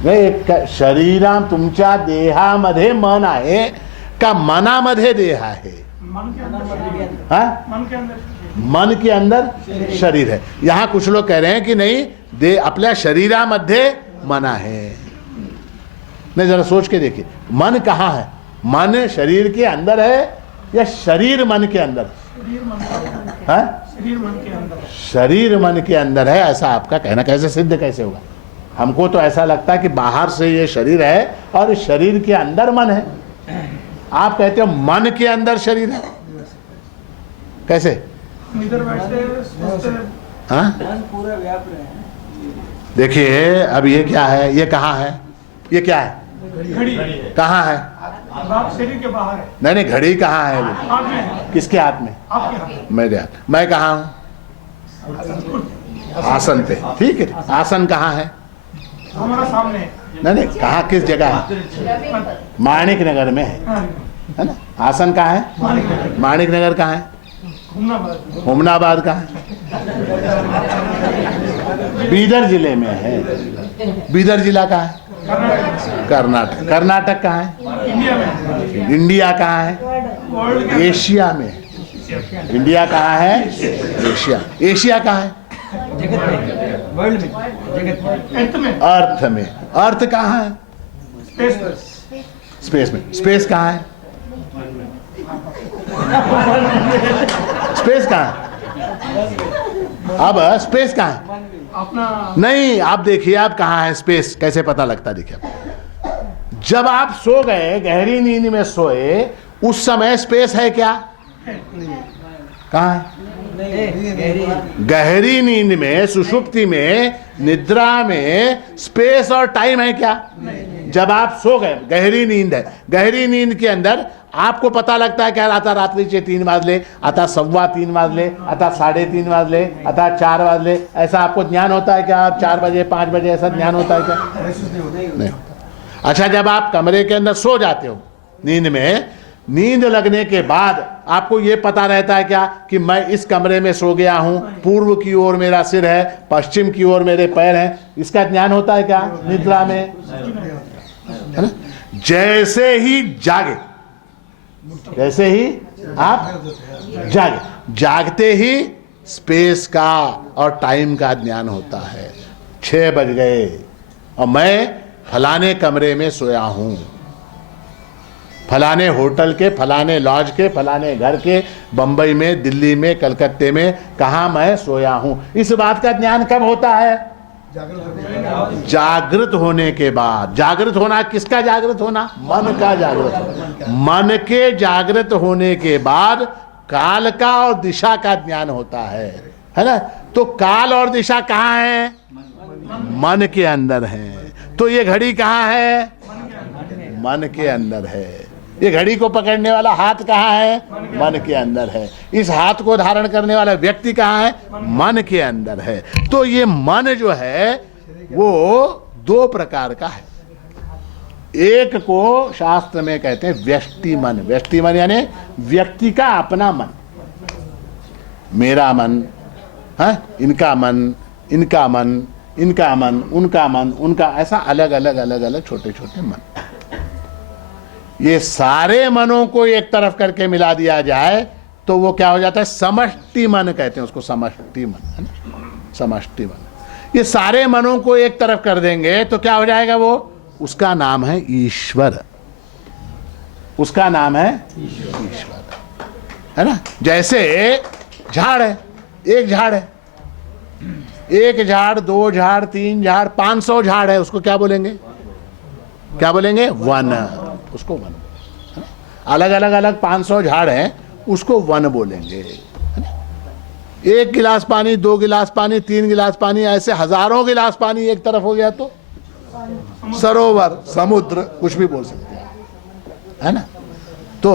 नाही, शरीरा तुमच्या देहामध्ये मन आहे का मनामध्ये देह आहे? मन के अंदर शरीर है। यहां कुछ लोग कह रहे हैं कि नहीं, देह आपल्या शरीरामध्ये मन आहे। नहीं, जरा सोच के देखिए, मन कहाँ है? मन शरीर के अंदर है या शरीर मन के अंदर? शरीर मन के अंदर है, ऐसा आपका कहना कैसे सिद्ध कैसे होगा? हमको तो ऐसा लगता है कि बाहर से ये शरीर है और इस शरीर के अंदर मन है। आप कहते हो मन के अंदर शरीर है, कैसे? हाँ, पूरा व्याप रहे हैं। देखिए अब ये क्या है? ये कहाँ है? ये क्या है? घड़ी कहाँ है? शरीर के बाहर है। नहीं, घड़ी कहाँ है? वो हाथ में। किसके हाथ में? आपके हाथ। मेरे हाथ। मैं कहाँ हूँ? आसन पे। ठीक है, आसन कहाँ है? हमारा सामने है। नहीं, कहाँ, किस जगह है? माणिक नगर में है ना? आसन कहाँ है? माणिक नगर कहाँ है? हुमनाबाद कहाँ है? बीदर जिले में है। बीदर जिला कहाँ है? कर्नाटक। कर्नाटक कहाँ है? इंडिया में। इंडिया कहाँ है? एशिया में। इंडिया कहाँ है? एशिया। एशिया कहाँ है? जगत में, वर्ल्ड में, जगत में, अर्थ में। अर्थ कहाँ है? स्पेस में। स्पेस कहाँ है? स्पेस कहाँ है? अब स्पेस कहाँ है? अपना नहीं, आप देखिए, आप कहाँ है? स्पेस कैसे पता लगता है? देखिए आप जब आप सो गए, गहरी नींद में सोए, उस समय स्पेस है क्या? कहाँ है? गहरी नींद में, सुषुप्ति में, निद्रा में स्पेस और टाइम है क्या? जब आप सो गए, गहरी नींद है, गहरी नींद के अंदर आपको पता लगता है क्या? आता रात्रीचे 3 वाजले, आता 3:15 वाजले, आता 3:30 वाजले, आता 4 वाजले, ऐसा आपको ज्ञान होता है क्या? आप 4 बजे 5 बजे ऐसा ज्ञान होता है क्या? नहीं होता। अच्छा, जब आप कमरे के अंदर सो जाते हो नींद में, नींद लगने के बाद आपको यह पता रहता है क्या कि मैं इस कमरे में सो गया हूं, पूर्व की ओर मेरा सिर है, पश्चिम की ओर मेरे पैर हैं? इसका ज्ञान होता है क्या निद्रा में? है ना? जैसे ही जागे, जैसे ही आप जागते ही स्पेस का और टाइम का ज्ञान होता है। 6 बज गए और मैं फलाने कमरे में सोया हूं, फलाने होटल के, फलाने लॉज के, फलाने घर के, बंबई में, दिल्ली में, कलकत्ते में, कहां मैं सोया हूं। इस बात का ज्ञान कब होता है? जागृत होने के बाद। जागृत होना किसका जागृत होना? मन का जागृत होना। मन के जागृत होने के बाद काल का और दिशा का ज्ञान होता है ना। तो काल और दिशा कहाँ है? मन के अंदर है। तो ये घड़ी कहाँ है? मन के अंदर है। ये घड़ी को पकड़ने वाला हाथ कहाँ है? मन के अंदर है। इस हाथ को धारण करने वाला व्यक्ति कहाँ है? मन के अंदर है। तो ये मन जो है वो दो प्रकार का है। एक को शास्त्र में कहते हैं व्यष्टि मन। व्यष्टि मन यानी व्यक्ति का अपना मन, मेरा मन है, इनका मन, इनका मन, इनका मन, उनका मन, उनका, ऐसा अलग अलग अलग अलग छोटे छोटे मन। ये सारे मनों को एक तरफ करके मिला दिया जाए तो वो क्या हो जाता है? समष्टि मन कहते हैं उसको, समष्टि मन, है ना, समष्टि मन। ये सारे मनों को एक तरफ कर देंगे तो क्या हो जाएगा? वो, उसका नाम है ईश्वर। उसका नाम है ईश्वर, है ना। जैसे झाड़ है, एक झाड़ है, एक झाड़, दो झाड़, तीन झाड़, 500 झाड़ है, उसको क्या बोलेंगे? क्या बोलेंगे? वन। उसको वन। अलग अलग अलग 500 झाड़ हैं, उसको वन बोलेंगे। एक गिलास पानी, 2 गिलास पानी, 3 गिलास पानी, ऐसे हजारों गिलास पानी एक तरफ हो गया तो सरोवर, समुद्र, कुछ भी बोल सकते हैं, है ना। तो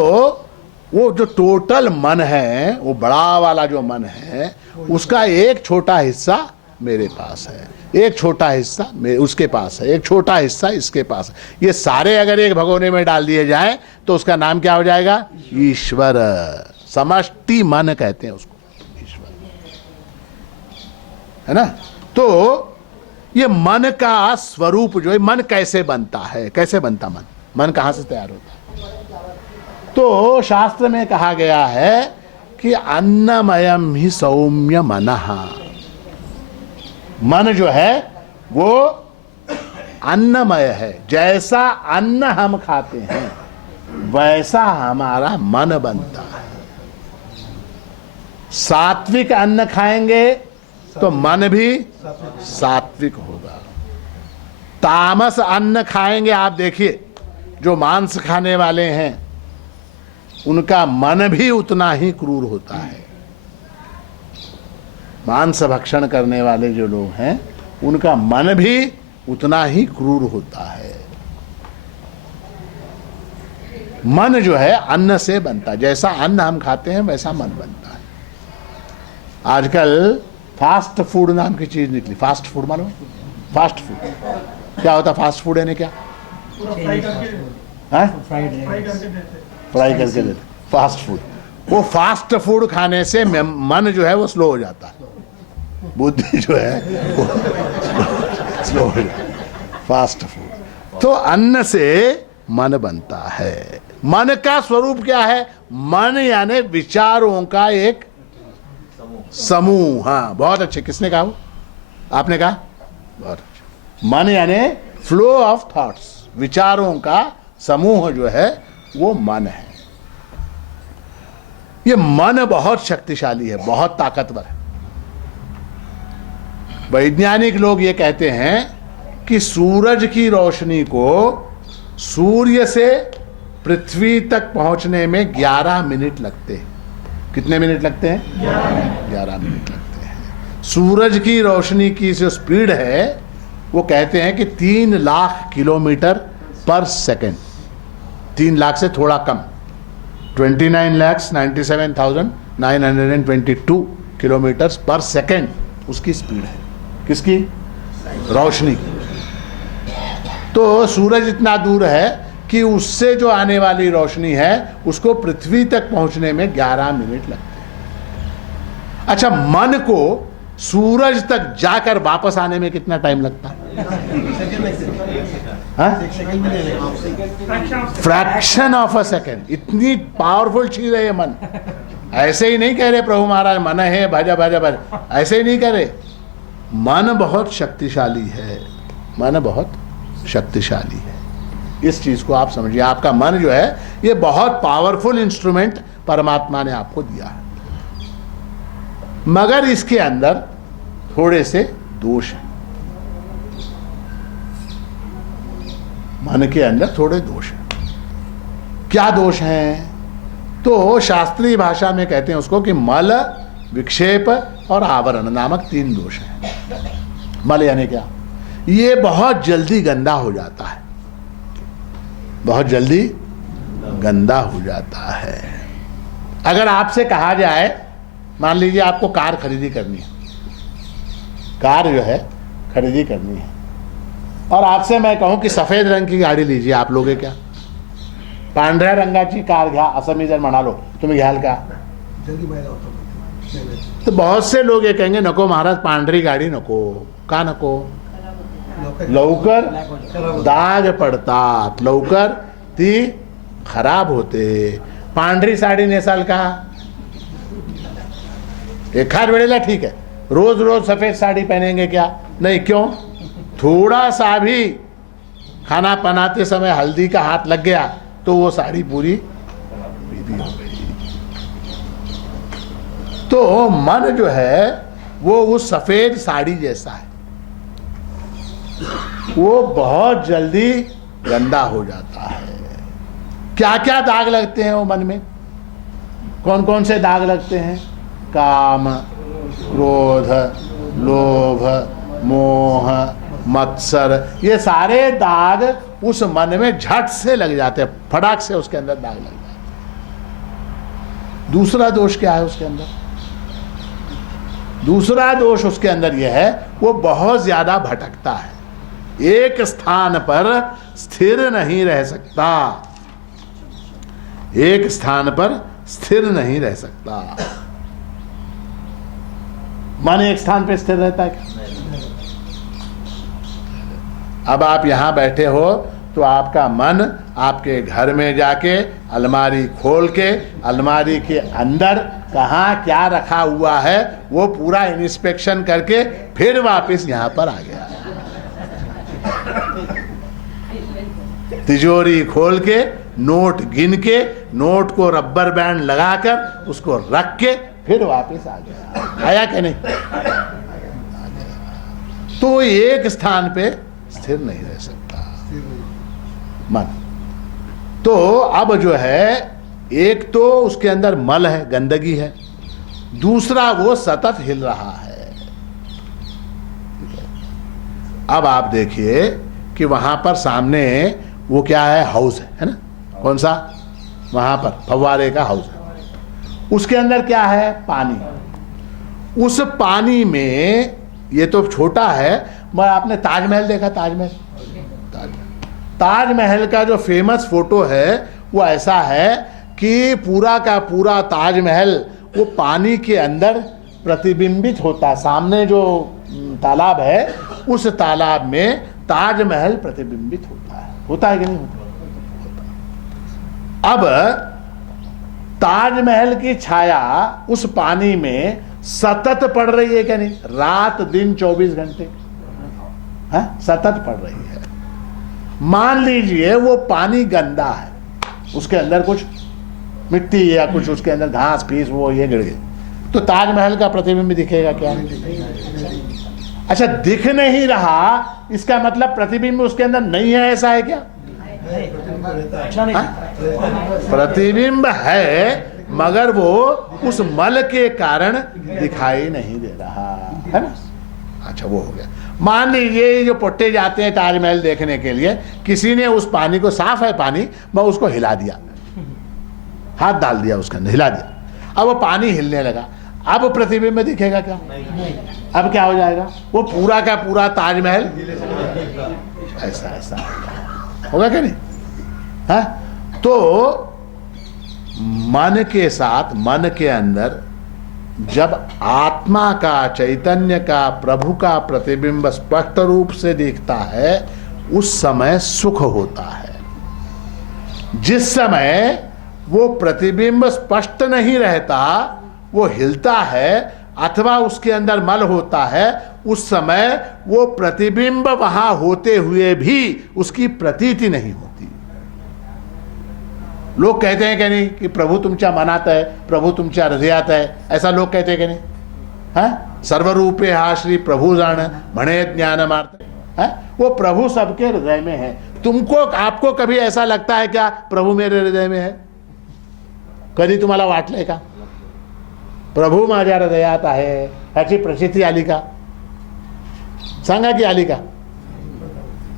वो जो टोटल मन है, वो बड़ा वाला जो मन है, उसका एक छोटा हिस्सा मेरे पास है, एक छोटा हिस्सा उसके पास है, एक छोटा हिस्सा इसके पास है। ये सारे अगर एक भगोने में डाल दिए जाएं तो उसका नाम क्या हो जाएगा? ईश्वर। समष्टि मन कहते हैं उसको, ईश्वर, है ना। तो ये मन का स्वरूप जो है, मन कैसे बनता है? कैसे बनता मन? मन कहां से तैयार होता है? तो शास्त्र में कहा गया है कि अन्नमयम ही सौम्य मनः। मन जो है वो अन्नमय है। जैसा अन्न हम खाते हैं वैसा हमारा मन बनता है। सात्विक अन्न खाएंगे तो मन भी सात्विक होगा। तामस अन्न खाएंगे, आप देखिए जो मांस खाने वाले हैं उनका मन भी उतना ही क्रूर होता है। मांस भक्षण करने वाले जो लोग हैं उनका मन भी उतना ही क्रूर होता है। मन जो है अन्न से बनता है। जैसा अन्न हम खाते हैं वैसा मन बनता है। आजकल फास्ट फूड नाम की चीज निकली। फास्ट फूड मालूम? फास्ट फूड क्या होता? फास्ट फूड यानी क्या? फ्राई करके देते फास्ट फूड। वो फास्ट फूड खाने से मन जो है वो स्लो हो जाता है, बुद्धि जो है वो स्लो हो जाता है। Fast food. तो अन्न से मन बनता है। मन का स्वरूप क्या है? मन यानी विचारों का एक समूह। हाँ, बहुत अच्छे। किसने कहा? आपने कहा? बहुत अच्छा। मन यानी फ्लो ऑफ थॉट्स, विचारों का समूह जो है वो मन है। ये मन बहुत शक्तिशाली है, बहुत ताकतवर है। वैज्ञानिक लोग ये कहते हैं कि सूरज की रोशनी को सूर्य से पृथ्वी तक पहुंचने में 11 मिनट लगते हैं। कितने मिनट लगते हैं? 11 मिनट लगते हैं। सूरज की रोशनी की जो स्पीड है वो कहते हैं कि 3 लाख किलोमीटर पर सेकेंड। 3 लाख से थोड़ा कम, 29,97,922 किलोमीटर पर सेकेंड उसकी स्पीड है। किसकी? रोशनी की। तो सूरज इतना दूर है कि उससे जो आने वाली रोशनी है उसको पृथ्वी तक पहुंचने में 11 मिनट लगते हैं। अच्छा, मन को सूरज तक जाकर वापस आने में कितना टाइम लगता है? Fraction of a second. इतनी पावरफुल चीज है ये मन। ऐसे ही नहीं कह रहे प्रभु महाराज मन है भजा भजा भजा, ऐसे ही नहीं कह रहे। मन बहुत शक्तिशाली है। मन बहुत शक्तिशाली है। इस चीज को आप समझिए, आपका मन जो है ये बहुत पावरफुल इंस्ट्रूमेंट परमात्मा ने आपको दिया है, मगर इसके अंदर थोड़े से दोष हैं। मन के अंदर थोड़े दोष हैं। क्या दोष हैं? तो शास्त्रीय भाषा में कहते हैं उसको कि मल, विक्षेप और आवरण नामक 3 दोष हैं। मल यानी क्या? ये बहुत जल्दी गंदा हो जाता है, बहुत जल्दी गंदा हो जाता है। अगर आपसे कहा जाए, मान लीजिए आपको कार खरीदी करनी है, कार जो है खरीदी करनी है, और आपसे मैं कहूं कि सफेद रंग की गाडी लीजिए, आप लोगे क्या? पांढऱ्या रंगाची कार घ्या असं मी जर म्हणालो, तुम्ही घ्याल का? जल्दी मैदा होतो. तो बहुत से लोग ये कहेंगे नको महाराज, पांढरी गाडी नको. का नको? लवकर डाग पडतात, लवकर ती खराब होते. पांढरी साडी नेसाल का? एखाद वेळेला ठीक है, रोज रोज सफेद साड़ी पहनेंगे क्या? नहीं. क्यों? थोड़ा सा भी खाना बनाते समय हल्दी का हाथ लग गया तो वो साड़ी पूरी पीली हो गई. तो मन जो है वो उस सफेद साड़ी जैसा है, वो बहुत जल्दी गंदा हो जाता है. क्या क्या दाग लगते हैं वो मन में? कौन कौन से दाग लगते हैं? काम, क्रोध, लोभ, मोह, मत्सर, ये सारे दाग उस मन में झट से लग जाते हैं, फटाक से उसके अंदर दाग लग जाते हैं. दूसरा दोष क्या है उसके अंदर? दूसरा दोष उसके अंदर यह है, वो बहुत ज्यादा भटकता है, एक स्थान पर स्थिर नहीं रह सकता, एक स्थान पर स्थिर नहीं रह सकता. मन एक स्थान पे स्थिर रहता है क्या? अब आप यहां बैठे हो तो आपका मन आपके घर में जाके अलमारी खोल के, अलमारी के अंदर कहां क्या रखा हुआ है वो पूरा इंस्पेक्शन करके फिर वापस यहां पर आ गया. तिजोरी खोल के, नोट गिन के, नोट को रबर बैंड लगाकर उसको रख के फिर वापस आ गया. आया कि नहीं? तो एक स्थान पे स्थिर नहीं रह सकता मन. तो अब जो है, एक तो उसके अंदर मल है, गंदगी है, दूसरा वो सतत हिल रहा है. अब आप देखिए कि वहां पर सामने वो क्या है? हाउस है ना? कौन सा? वहां पर फव्वारे का हाउस है. उसके अंदर क्या है? पानी. उस पानी में, ये तो छोटा है, मैं आपने ताजमहल देखा? ताजमहल का जो फेमस फोटो है वो ऐसा है कि पूरा का पूरा ताजमहल वो पानी के अंदर प्रतिबिंबित होता है. सामने जो तालाब है उस तालाब में ताजमहल प्रतिबिंबित होता है कि नहीं होता? अब ताजमहल की छाया उस पानी में सतत पड़ रही है क्या नहीं? रात दिन 24 घंटे सतत पड़ रही है. मान लीजिए वो पानी गंदा है, उसके अंदर कुछ मिट्टी या कुछ उसके अंदर घास फीस वो ये गिर गई, तो ताजमहल का प्रतिबिंब दिखेगा क्या? अच्छा, दिख नहीं रहा, इसका मतलब प्रतिबिंब उसके अंदर नहीं है, ऐसा है क्या? प्रतिबिंब है, मगर वो उस मल के कारण दिखाई नहीं दे रहा है ना. अच्छा, वो हो गया. मान लीजिए जो पुट्टे जाते हैं ताजमहल देखने के लिए, किसी ने उस पानी को, साफ है पानी, मैं उसको हिला दिया, हाथ डाल दिया उसके अंदर, हिला दिया, अब वो पानी हिलने लगा, अब प्रतिबिंब दिखेगा क्या? अब क्या हो जाएगा? वो पूरा का पूरा ताजमहल ऐसा होगा क्या नहीं? है? तो मन के साथ, मन के अंदर जब आत्मा का, चैतन्य का, प्रभु का प्रतिबिंब स्पष्ट रूप से दिखता है, उस समय सुख होता है. जिस समय वो प्रतिबिंब स्पष्ट नहीं रहता, वो हिलता है, अथवा उसके अंदर मल होता है, उस समय वो प्रतिबिंब वहां होते हुए भी उसकी प्रतीति नहीं होती। लोग कहते हैं कि नहीं कि प्रभु तुमच्या मनात है, प्रभु तुमच्या हृदयात है, ऐसा लोग कहते हैं कि नहीं? हाँ, सर्वरूपे हा श्री प्रभु जान म्हणे ज्ञानमार्थ है, वो प्रभु सबके हृदय में है। तुमको आपको कभी ऐसा लगता है क्या प्रभु मेरे हृदय में है? कधी तुम्हाला वाटलंय का प्रभू माझ्या हृदयात आहे? ह्याची प्रचिती आली का? सांगा की आली का?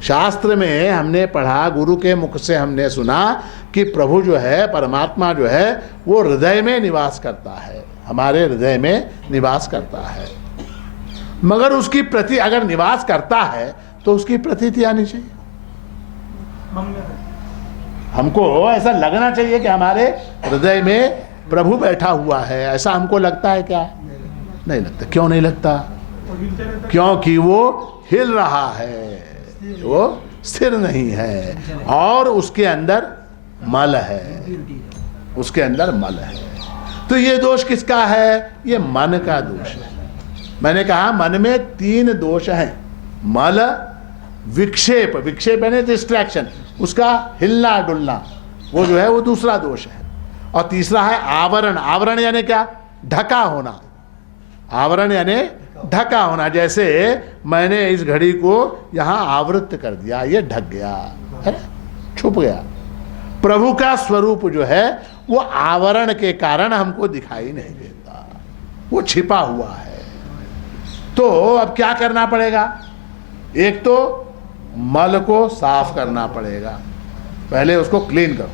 शास्त्र में हमने पढ़ा, गुरु के मुख से हमने सुना कि प्रभु जो है, परमात्मा जो है, वो हृदय में निवास करता है, हमारे हृदय में निवास करता है। मगर उसकी प्रति अगर निवास करता है तो उसकी प्रतीति आनी चाहिए। हमको ऐसा लगना चाहिए कि हमारे हृदय में प्रभु बैठा हुआ है, ऐसा हमको लगता है क्या? नहीं लगता। क्यों नहीं लगता? क्योंकि वो हिल रहा है, वो स्थिर नहीं है और उसके अंदर मल है, उसके अंदर मल है। तो ये दोष किसका है? ये मन का दोष है। मैंने कहा मन में 3 दोष हैं, मल, विक्षेप, विक्षेप यानी डिस्ट्रैक्शन, उसका हिलना डुलना, वो जो है वो दूसरा दोष है। और तीसरा है आवरण। आवरण यानी क्या? ढका होना। आवरण यानी ढका होना। जैसे मैंने इस घड़ी को यहां आवृत कर दिया, ये ढक गया है ना, छुप गया। प्रभु का स्वरूप जो है वो आवरण के कारण हमको दिखाई नहीं देता, वो छिपा हुआ है। तो अब क्या करना पड़ेगा? एक तो मल को साफ करना पड़ेगा, पहले उसको क्लीन करो।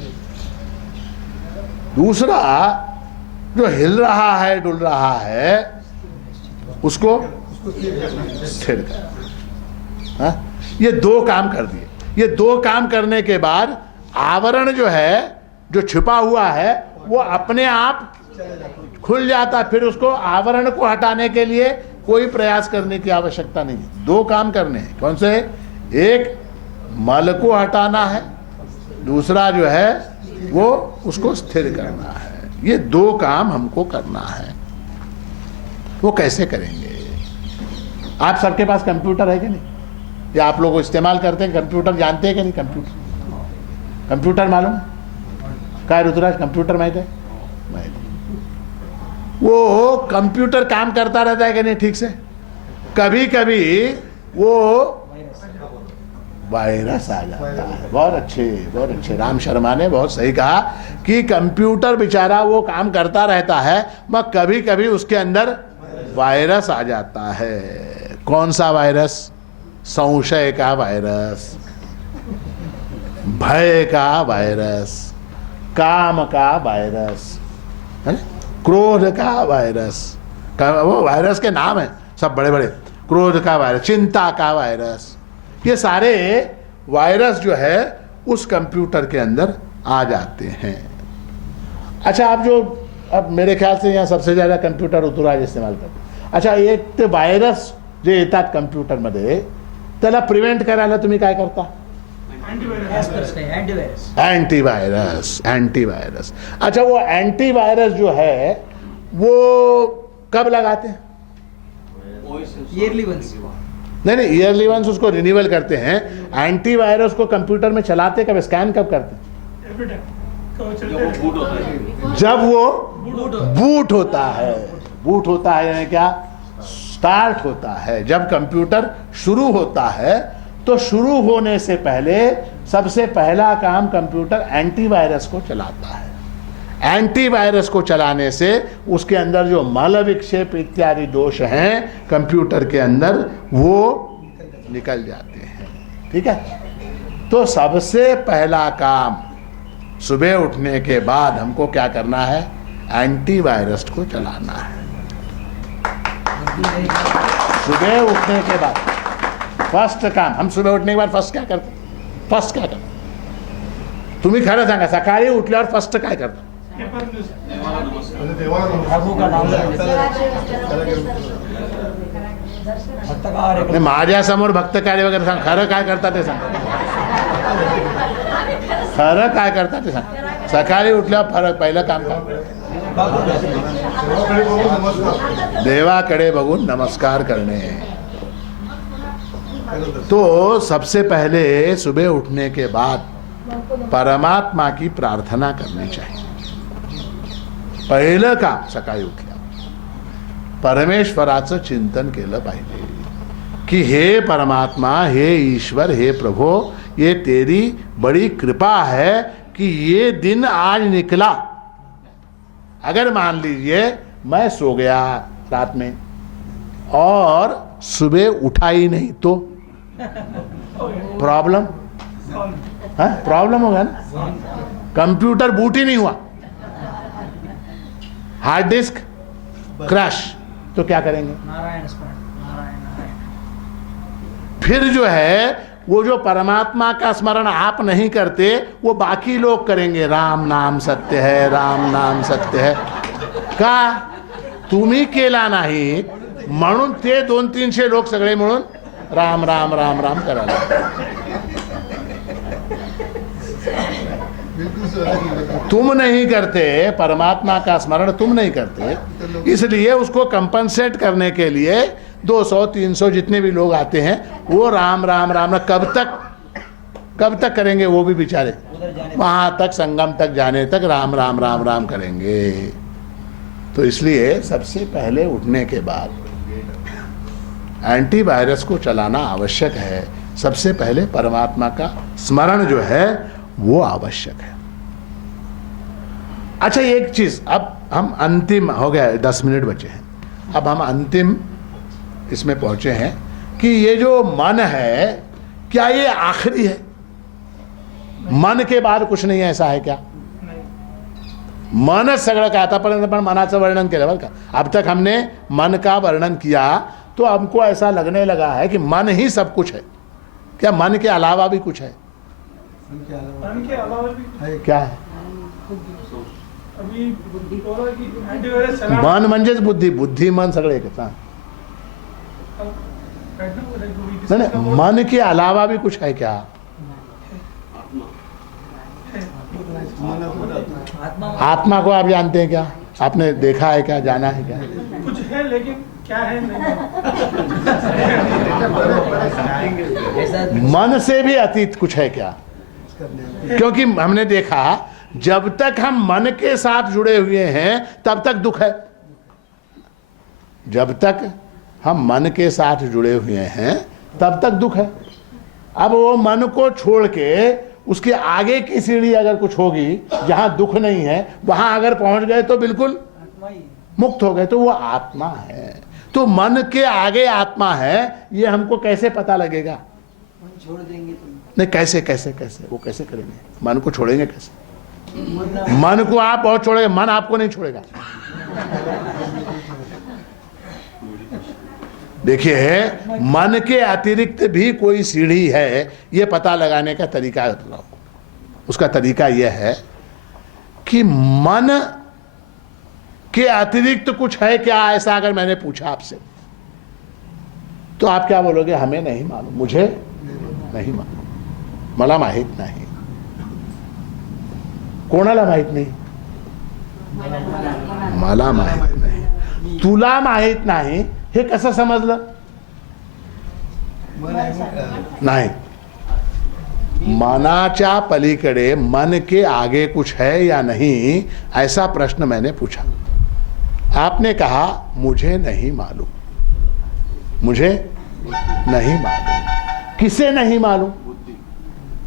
दूसरा, जो हिल रहा है डुल रहा है उसको स्थिर कर। हाँ? ये 2 काम कर दिए। ये 2 काम करने के बाद आवरण जो है, जो छिपा हुआ है, वो अपने आप खुल जाता। फिर उसको आवरण को हटाने के लिए कोई प्रयास करने की आवश्यकता नहीं। 2 काम करने हैं। कौन से? एक मल को हटाना है, दूसरा जो है वो उसको स्थिर करना है। ये 2 काम हमको करना है। वो कैसे करेंगे? आप सबके पास कंप्यूटर है कि नहीं? या आप लोग इस्तेमाल करते हैं कंप्यूटर? जानते हैं कि नहीं कंप्यूटर? कंप्यूटर मालूम? काय ऋतुराज, कंप्यूटर माहित है? वो कंप्यूटर काम करता रहता है कि नहीं ठीक से? कभी कभी वो वायरस आ जाता है। बहुत अच्छे राम शर्मा ने बहुत सही कहा कि कंप्यूटर बेचारा वो काम करता रहता है, मगर कभी कभी उसके अंदर वायरस आ जाता है। कौन सा वायरस? संशय का वायरस, भय का वायरस, काम का वायरस, है ना? क्रोध का वायरस, वो वायरस के नाम है सब बड़े बड़े। क्रोध का वायरस, चिंता का वायरस, ये सारे वायरस जो है उस कंप्यूटर के अंदर आ जाते हैं। अच्छा, आप जो अब मेरे ख्याल से यहाँ सबसे ज्यादा कंप्यूटर ऋतुराज इस्तेमाल करते। अच्छा, एक ते वायरस जे येतात कंप्यूटरमध्ये त्याला प्रिव्हेंट करायला तुम्ही काय करता? एंटीवायरस। अच्छा, वो एंटीवायरस जो है वो कब लगाते हैं? Yearly once. नहीं, ईयरली वंस उसको रिन्यूअल करते हैं। एंटीवायरस को कंप्यूटर में चलाते कब, स्कैन कब करते हैं? जब वो बूट होता है। बूट होता है यानी क्या? स्टार्ट होता है। जब कंप्यूटर शुरू होता है तो शुरू होने से पहले सबसे पहला काम कंप्यूटर एंटीवायरस को चलाता है। एंटीवायरस को चलाने से उसके अंदर जो मल विक्षेप इत्यादि दोष हैं कंप्यूटर के अंदर, वो निकल जाते हैं। ठीक है? तो सबसे पहला काम सुबह उठने के बाद हमको क्या करना है? एंटीवायरस को चलाना है। सुबह उठने के बाद फर्स्ट काम, हम सुबह उठने के बाद फर्स्ट क्या करते? फर्स्ट क्या करते? तुम्ही खरं सांगा, सकाळी उठल्यावर फर्स्ट काय करता? माझ्यासमोर भक्त कार्य वगैरे सांग, खरं काय करता ते सांग. खरं काय करता ते सांग. सकाळी उठल्यावर पहिलं काम काय? देवाकडे बघून नमस्कार करने। तो सबसे पहले सुबह उठने के बाद परमात्मा की प्रार्थना करनी चाहिए। पहिलं काम सकाळी उठल्या परमेश्वराचं चिंतन केलं पाहिजे कि हे परमात्मा, हे ईश्वर, हे प्रभु, ये तेरी बड़ी कृपा है कि ये दिन आज निकला। अगर मान लीजिए मैं सो गया रात में और सुबह उठा ही नहीं तो प्रॉब्लम है, प्रॉब्लम होगा ना। कंप्यूटर बूट ही नहीं हुआ, हार्ड डिस्क क्रैश, तो क्या करेंगे? नारायण स्मरण, नारायण नारायण। फिर जो है वो जो परमात्मा का स्मरण आप नहीं करते वो बाकी लोग करेंगे। राम नाम सत्य है, राम नाम सत्य है। का तुम्ही केला नाही म्हणून ते 200-300 लोक सगळे मिळून राम राम राम राम करायला। तुम नहीं करते परमात्मा का स्मरण, तुम नहीं करते, इसलिए उसको कंपनसेट करने के लिए 200-300 जितने भी लोग आते हैं वो राम राम राम कब तक करेंगे? वो भी बेचारे वहां तक, संगम तक जाने तक राम राम राम राम करेंगे। तो इसलिए सबसे पहले उठने के बाद एंटीवायरस को चलाना आवश्यक है। सबसे पहले परमात्मा का स्मरण जो है वो आवश्यक है। अच्छा, एक चीज, अब हम अंतिम हो गया, 10 मिनट बचे हैं, अब हम अंतिम इसमें पहुंचे हैं कि ये जो मन है क्या ये आखिरी है? मन के बाद कुछ नहीं, ऐसा है क्या? मनच सगळं काय। आतापर्यंत पण मनाचं वर्णन केलं बरं का। अब तक हमने मन का वर्णन किया तो हमको ऐसा लगने लगा है कि मन ही सब कुछ है। क्या मन के अलावा भी कुछ है? मन के अलावा भी क्या है? अभी बोला कि एंटीवायरस चला मन म्हणजेच बुद्धी, बुद्धी मन सगळे एकच। हां, नहीं नहीं, मन के अलावा भी कुछ है क्या? आत्मा को आप जानते हैं क्या? आपने देखा है क्या, जाना है क्या? कुछ है लेकिन क्या है नहीं। मन से भी अतीत कुछ है क्या? क्योंकि हमने देखा जब तक हम मन के साथ जुड़े हुए हैं तब तक दुख है। जब तक हम मन के साथ जुड़े हुए हैं तब तक दुख है। अब वो मन को छोड़ के उसके आगे की सीढ़ी अगर कुछ होगी जहां दुख नहीं है, वहां अगर पहुंच गए तो बिल्कुल मुक्त हो गए, तो वो आत्मा है। तो मन के आगे आत्मा है, ये हमको कैसे पता लगेगा? छोड़ देंगे तो नहीं, कैसे कैसे कैसे वो कैसे करेंगे? मन को छोड़ेंगे कैसे? मन को आप बहुत छोड़ेंगे, मन आपको नहीं छोड़ेगा। देखिए, मन के अतिरिक्त भी कोई सीढ़ी है, ये पता लगाने का तरीका बताओ। उसका तरीका यह है कि मन के अतिरिक्त कुछ है क्या, ऐसा अगर मैंने पूछा आपसे तो आप क्या बोलोगे? हमें नहीं मालूम, मुझे नहीं मालूम, मला माहित नाही। कोणाला माहित नाही? मला माहित नाही, तुला माहित नाही, हे कसं समजलं? नाही, मनाच्या पलीकडे मन के आगे कुछ है या नहीं, ऐसा प्रश्न मैंने पूछा। आपने कहा मुझे नहीं मालूम, मुझे नहीं मालूम। किसे नहीं मालूम?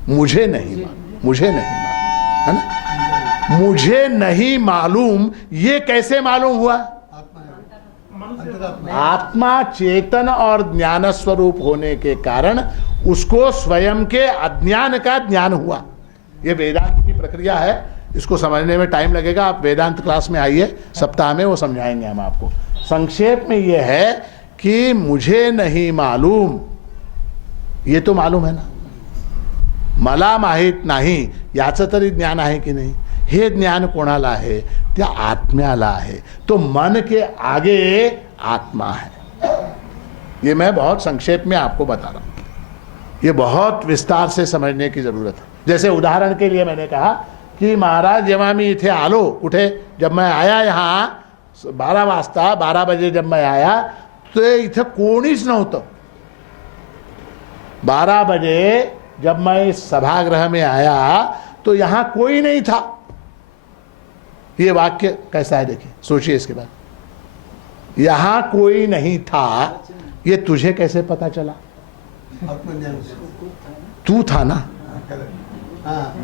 मुझे नहीं मालूम, मुझे नहीं मालूम, है ना? मुझे नहीं मालूम, ये कैसे मालूम हुआ? आत्मा चेतन और ज्ञान स्वरूप होने के कारण उसको स्वयं के अज्ञान का ज्ञान हुआ। ये वेदांत की प्रक्रिया है, इसको समझने में टाइम लगेगा। आप वेदांत क्लास में आइए, सप्ताह में वो समझाएंगे हम आपको। संक्षेप में ये है कि मुझे नहीं मालूम, ये तो मालूम है ना, मला माहित नाही, याचं तरी ज्ञान आहे की नाही? हे ज्ञान कोणाला आहे? त्या आत्म्याला आहे। तो मन के आगे आत्मा है। ये मैं बहुत संक्षेप में आपको बता रहा हूं, ये बहुत विस्तार से समझने की जरूरत है। जैसे उदाहरण के लिए मैंने कहा की महाराज जेव्हा मी इथे आलो, कुठे, जब मैं आया यहाँ 12 बजे जब मैं आया तो इथे कोणीच नव्हतं. 12 बजे जब मैं इस सभागृह में आया तो यहां कोई नहीं था. ये वाक्य कैसा है देखिए, सोचिए इसके बाद. यहां कोई नहीं था, ये तुझे कैसे पता चला? आत्मज्ञान से. तू था ना. हाँ,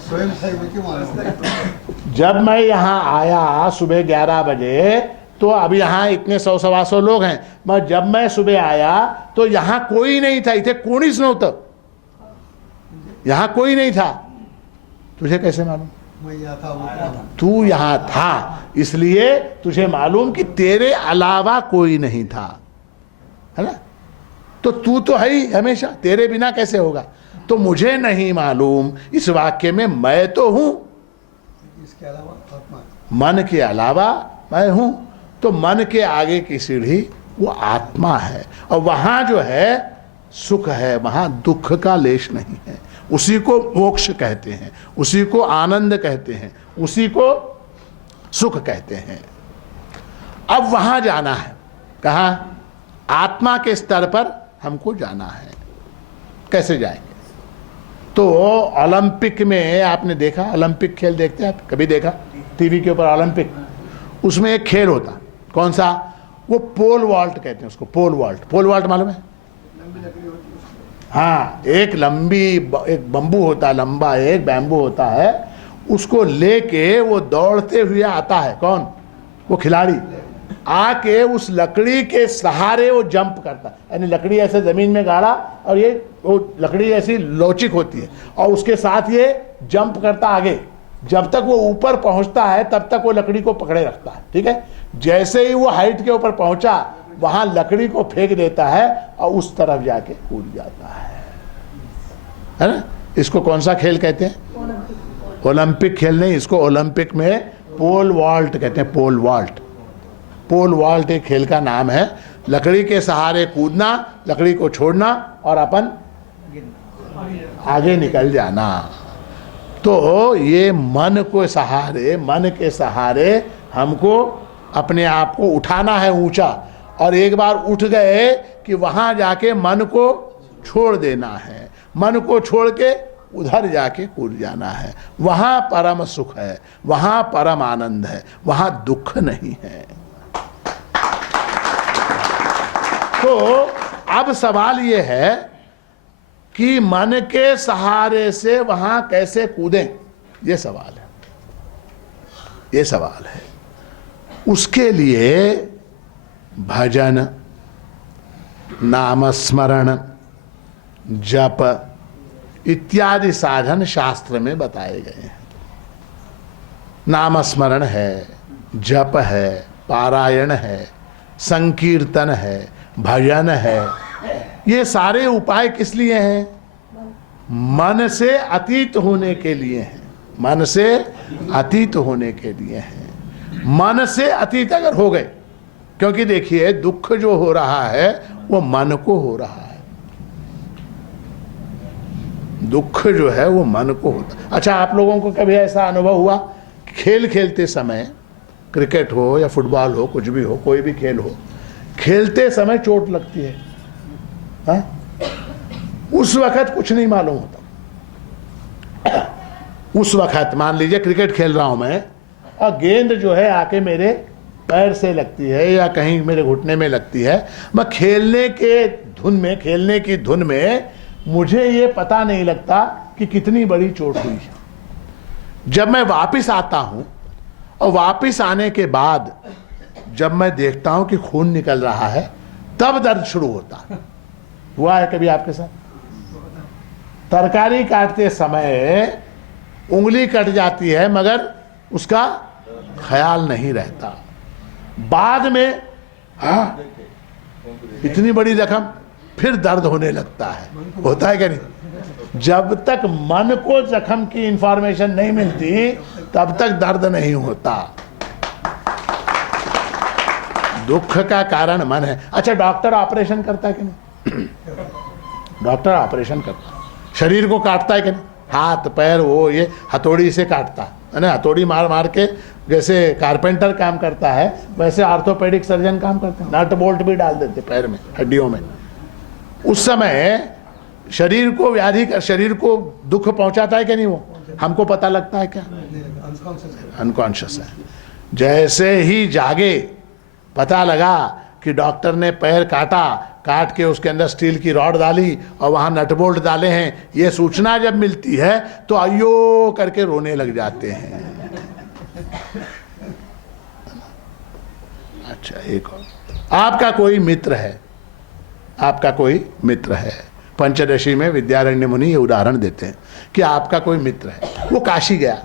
स्वयं से क्यों मालूम? जब मैं यहाँ आया सुबह 11 बजे तो अब यहाँ इतने 100-125 लोग हैं, मगर जब मैं सुबह आया तो यहाँ कोई नहीं था. इथे कोणीच नव्हतं, यहाँ कोई नहीं था. तुझे कैसे मालूम? मैं यहाँ था, वो था. तू यहाँ था, इसलिए तुझे मालूम कि तेरे अलावा कोई नहीं था, है ना. तो तू तो है ही हमेशा, तेरे बिना कैसे होगा? तो मुझे नहीं मालूम, इस वाक्य में मैं तो हूं, इसके अलावा आत्मा. मन के अलावा मैं हूं. तो मन के आगे की सीढ़ी वो आत्मा है, और वहां जो है सुख है, वहां दुख का लेश नहीं है. उसी को मोक्ष कहते हैं, उसी को आनंद कहते हैं, उसी को सुख कहते हैं. अब वहां जाना है. कहां? आत्मा के स्तर पर हमको जाना है. कैसे जाएंगे? तो ओलंपिक में आपने देखा, ओलंपिक खेल देखते हैं आप? कभी देखा टीवी के ऊपर ओलंपिक? उसमें एक खेल होता, कौन सा? वो पोल वॉल्ट कहते हैं उसको. Pole vault. पोल वॉल्ट मालूम है? हाँ, एक बम्बू होता है, लंबा एक बैम्बू होता है, उसको लेके वो दौड़ते हुए आता है. कौन? वो खिलाड़ी आके उस लकड़ी के सहारे वो जंप करता है. यानी लकड़ी ऐसे जमीन में गाड़ा, और ये वो लकड़ी ऐसी लौचिक होती है, और उसके साथ ये जंप करता आगे. जब तक वो ऊपर पहुंचता है तब तक वो लकड़ी को पकड़े रखता है. ठीक है. जैसे ही वो हाइट के ऊपर पहुंचा, वहां लकड़ी को फेंक देता है और उस तरफ जाके कूद जाता है ना. इसको कौन सा खेल कहते हैं? ओलंपिक खेल नहीं, इसको ओलंपिक में पोल वॉल्ट कहते हैं. Pole vault. पोल वॉल्ट एक खेल का नाम है. लकड़ी के सहारे कूदना, लकड़ी को छोड़ना और अपन आगे निकल जाना. तो ये मन के सहारे हमको अपने आप को उठाना है ऊंचा, और एक बार उठ गए कि वहां जाके मन को छोड़ देना है. मन को छोड़ के उधर जाके कूद जाना है. वहां परम सुख है, वहां परम आनंद है, वहां दुख नहीं है. तो अब सवाल ये है कि मन के सहारे से वहां कैसे कूदें. ये सवाल है, ये सवाल है. उसके लिए भजन, नामस्मरण, जप इत्यादि साधन शास्त्र में बताए गए हैं. नामस्मरण है, जप है, पारायण है, संकीर्तन है, भजन है. ये सारे उपाय किस लिए हैं? मन से अतीत होने के लिए हैं. मन से अतीत होने के लिए हैं. मन से अतीत अगर हो गए, क्योंकि देखिए दुख जो हो रहा है वो मन को हो रहा है. दुख जो है वो मन को होता है. अच्छा, आप लोगों को कभी ऐसा अनुभव हुआ, खेल खेलते समय, क्रिकेट हो या फुटबॉल हो, कुछ भी हो, कोई भी खेल हो, खेलते समय चोट लगती है, हा? उस वक्त कुछ नहीं मालूम होता. उस वक्त मान लीजिए क्रिकेट खेल रहा हूं मैं, और गेंद जो है आके मेरे पैर से लगती है या कहीं मेरे घुटने में लगती है. मैं खेलने की धुन में मुझे ये पता नहीं लगता कि कितनी बड़ी चोट हुई है. जब मैं वापस आता हूं, और वापस आने के बाद जब मैं देखता हूं कि खून निकल रहा है, तब दर्द शुरू होता है. हुआ है कभी आपके साथ? तरकारी काटते समय उंगली कट जाती है, मगर उसका ख्याल नहीं रहता. बाद में हाँ, इतनी बड़ी जख्म, फिर दर्द होने लगता है. होता है क्या नहीं? जब तक मन को जख्म की इंफॉर्मेशन नहीं मिलती तब तक दर्द नहीं होता. दुख का कारण मन है. अच्छा, डॉक्टर ऑपरेशन करता है कि नहीं? डॉक्टर ऑपरेशन करता है. शरीर को काटता है कि नहीं? हाथ पैर वो ये हथौड़ी से काटता है ना, हथौड़ी मार मार के जैसे कारपेंटर काम करता है वैसे ऑर्थोपेडिक सर्जन काम करते हैं, नट बोल्ट भी डाल देते पैर में, हड्डियों में। उस समय शरीर को व्याधि कर, शरीर को दुख पहुंचाता है कि नहीं, वो हमको पता लगता है क्या? अनकॉन्शियस है। जैसे ही जागे पता लगा कि डॉक्टर ने पैर काटा, काट के उसके अंदर स्टील की रॉड डाली और वहां नट बोल्ट डाले हैं, ये सूचना जब मिलती है तो अयो करके रोने लग जाते हैं। अच्छा, एक और, आपका कोई मित्र है, आपका कोई मित्र है, पंचदशी में विद्यारण्य मुनि ये उदाहरण देते हैं कि आपका कोई मित्र है, वो काशी गया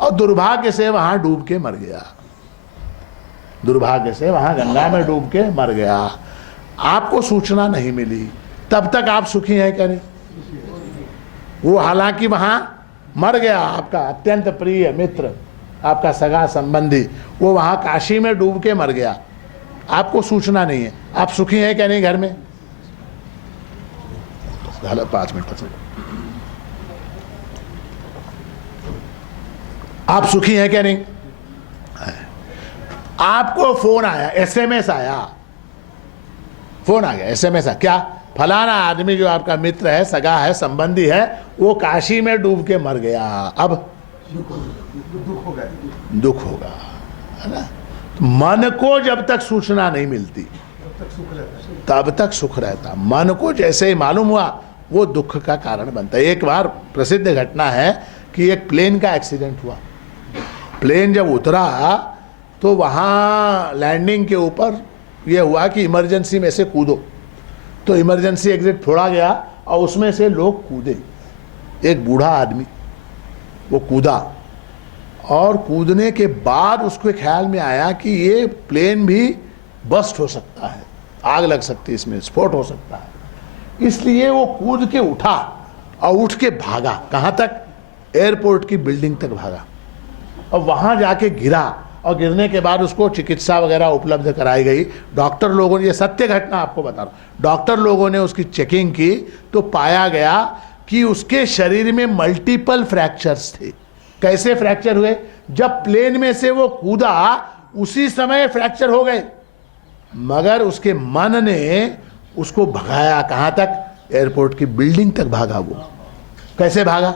और दुर्भाग्य से वहां डूब के मर गया, दुर्भाग्य से वहां गंगा में डूब के मर गया, आपको सूचना नहीं मिली, तब तक आप सुखी हैं क्या नहीं? वो हालांकि वहां मर गया, आपका अत्यंत प्रिय मित्र, आपका सगा संबंधी, वो वहां काशी में डूब के मर गया, आपको सूचना नहीं है, आप सुखी हैं क्या नहीं घर में? 5 मिनट से आप सुखी हैं क्या नहीं? आपको फोन आया, एसएमएस आया, फोन आ गया, एसएमएस आया, क्या फलाना आदमी जो आपका मित्र है, सगा है, संबंधी है, वो काशी में डूब के मर गया, अब दुख होगा, है ना? मन को जब तक सूचना नहीं मिलती तब तक सुख रहता, मन को जैसे ही मालूम हुआ वो दुख का कारण बनता है। एक बार प्रसिद्ध घटना है कि एक प्लेन का एक्सीडेंट हुआ, प्लेन जब उतरा तो वहाँ लैंडिंग के ऊपर यह हुआ कि इमरजेंसी में से कूदो, तो इमरजेंसी एग्जिट फोड़ा गया और उसमें से लोग कूदे, एक बूढ़ा आदमी वो कूदा और कूदने के बाद उसको ख्याल में आया कि ये प्लेन भी बस्ट हो सकता है, आग लग सकती है, इसमें स्फोट हो सकता है, इसलिए वो कूद के उठा और उठ के भागा, कहाँ तक? एयरपोर्ट की बिल्डिंग तक भागा और वहाँ जाके गिरा और गिरने के बाद उसको चिकित्सा वगैरह उपलब्ध कराई गई। डॉक्टर लोगों ने, ये सत्य घटना आपको बता रहा हूँ, डॉक्टर लोगों ने उसकी चेकिंग की तो पाया गया कि उसके शरीर में मल्टीपल फ्रैक्चर्स थे। कैसे फ्रैक्चर हुए? जब प्लेन में से वो कूदा उसी समय फ्रैक्चर हो गए, मगर उसके मन ने उसको भगाया, कहां तक? एयरपोर्ट की बिल्डिंग तक भागा। वो कैसे भागा?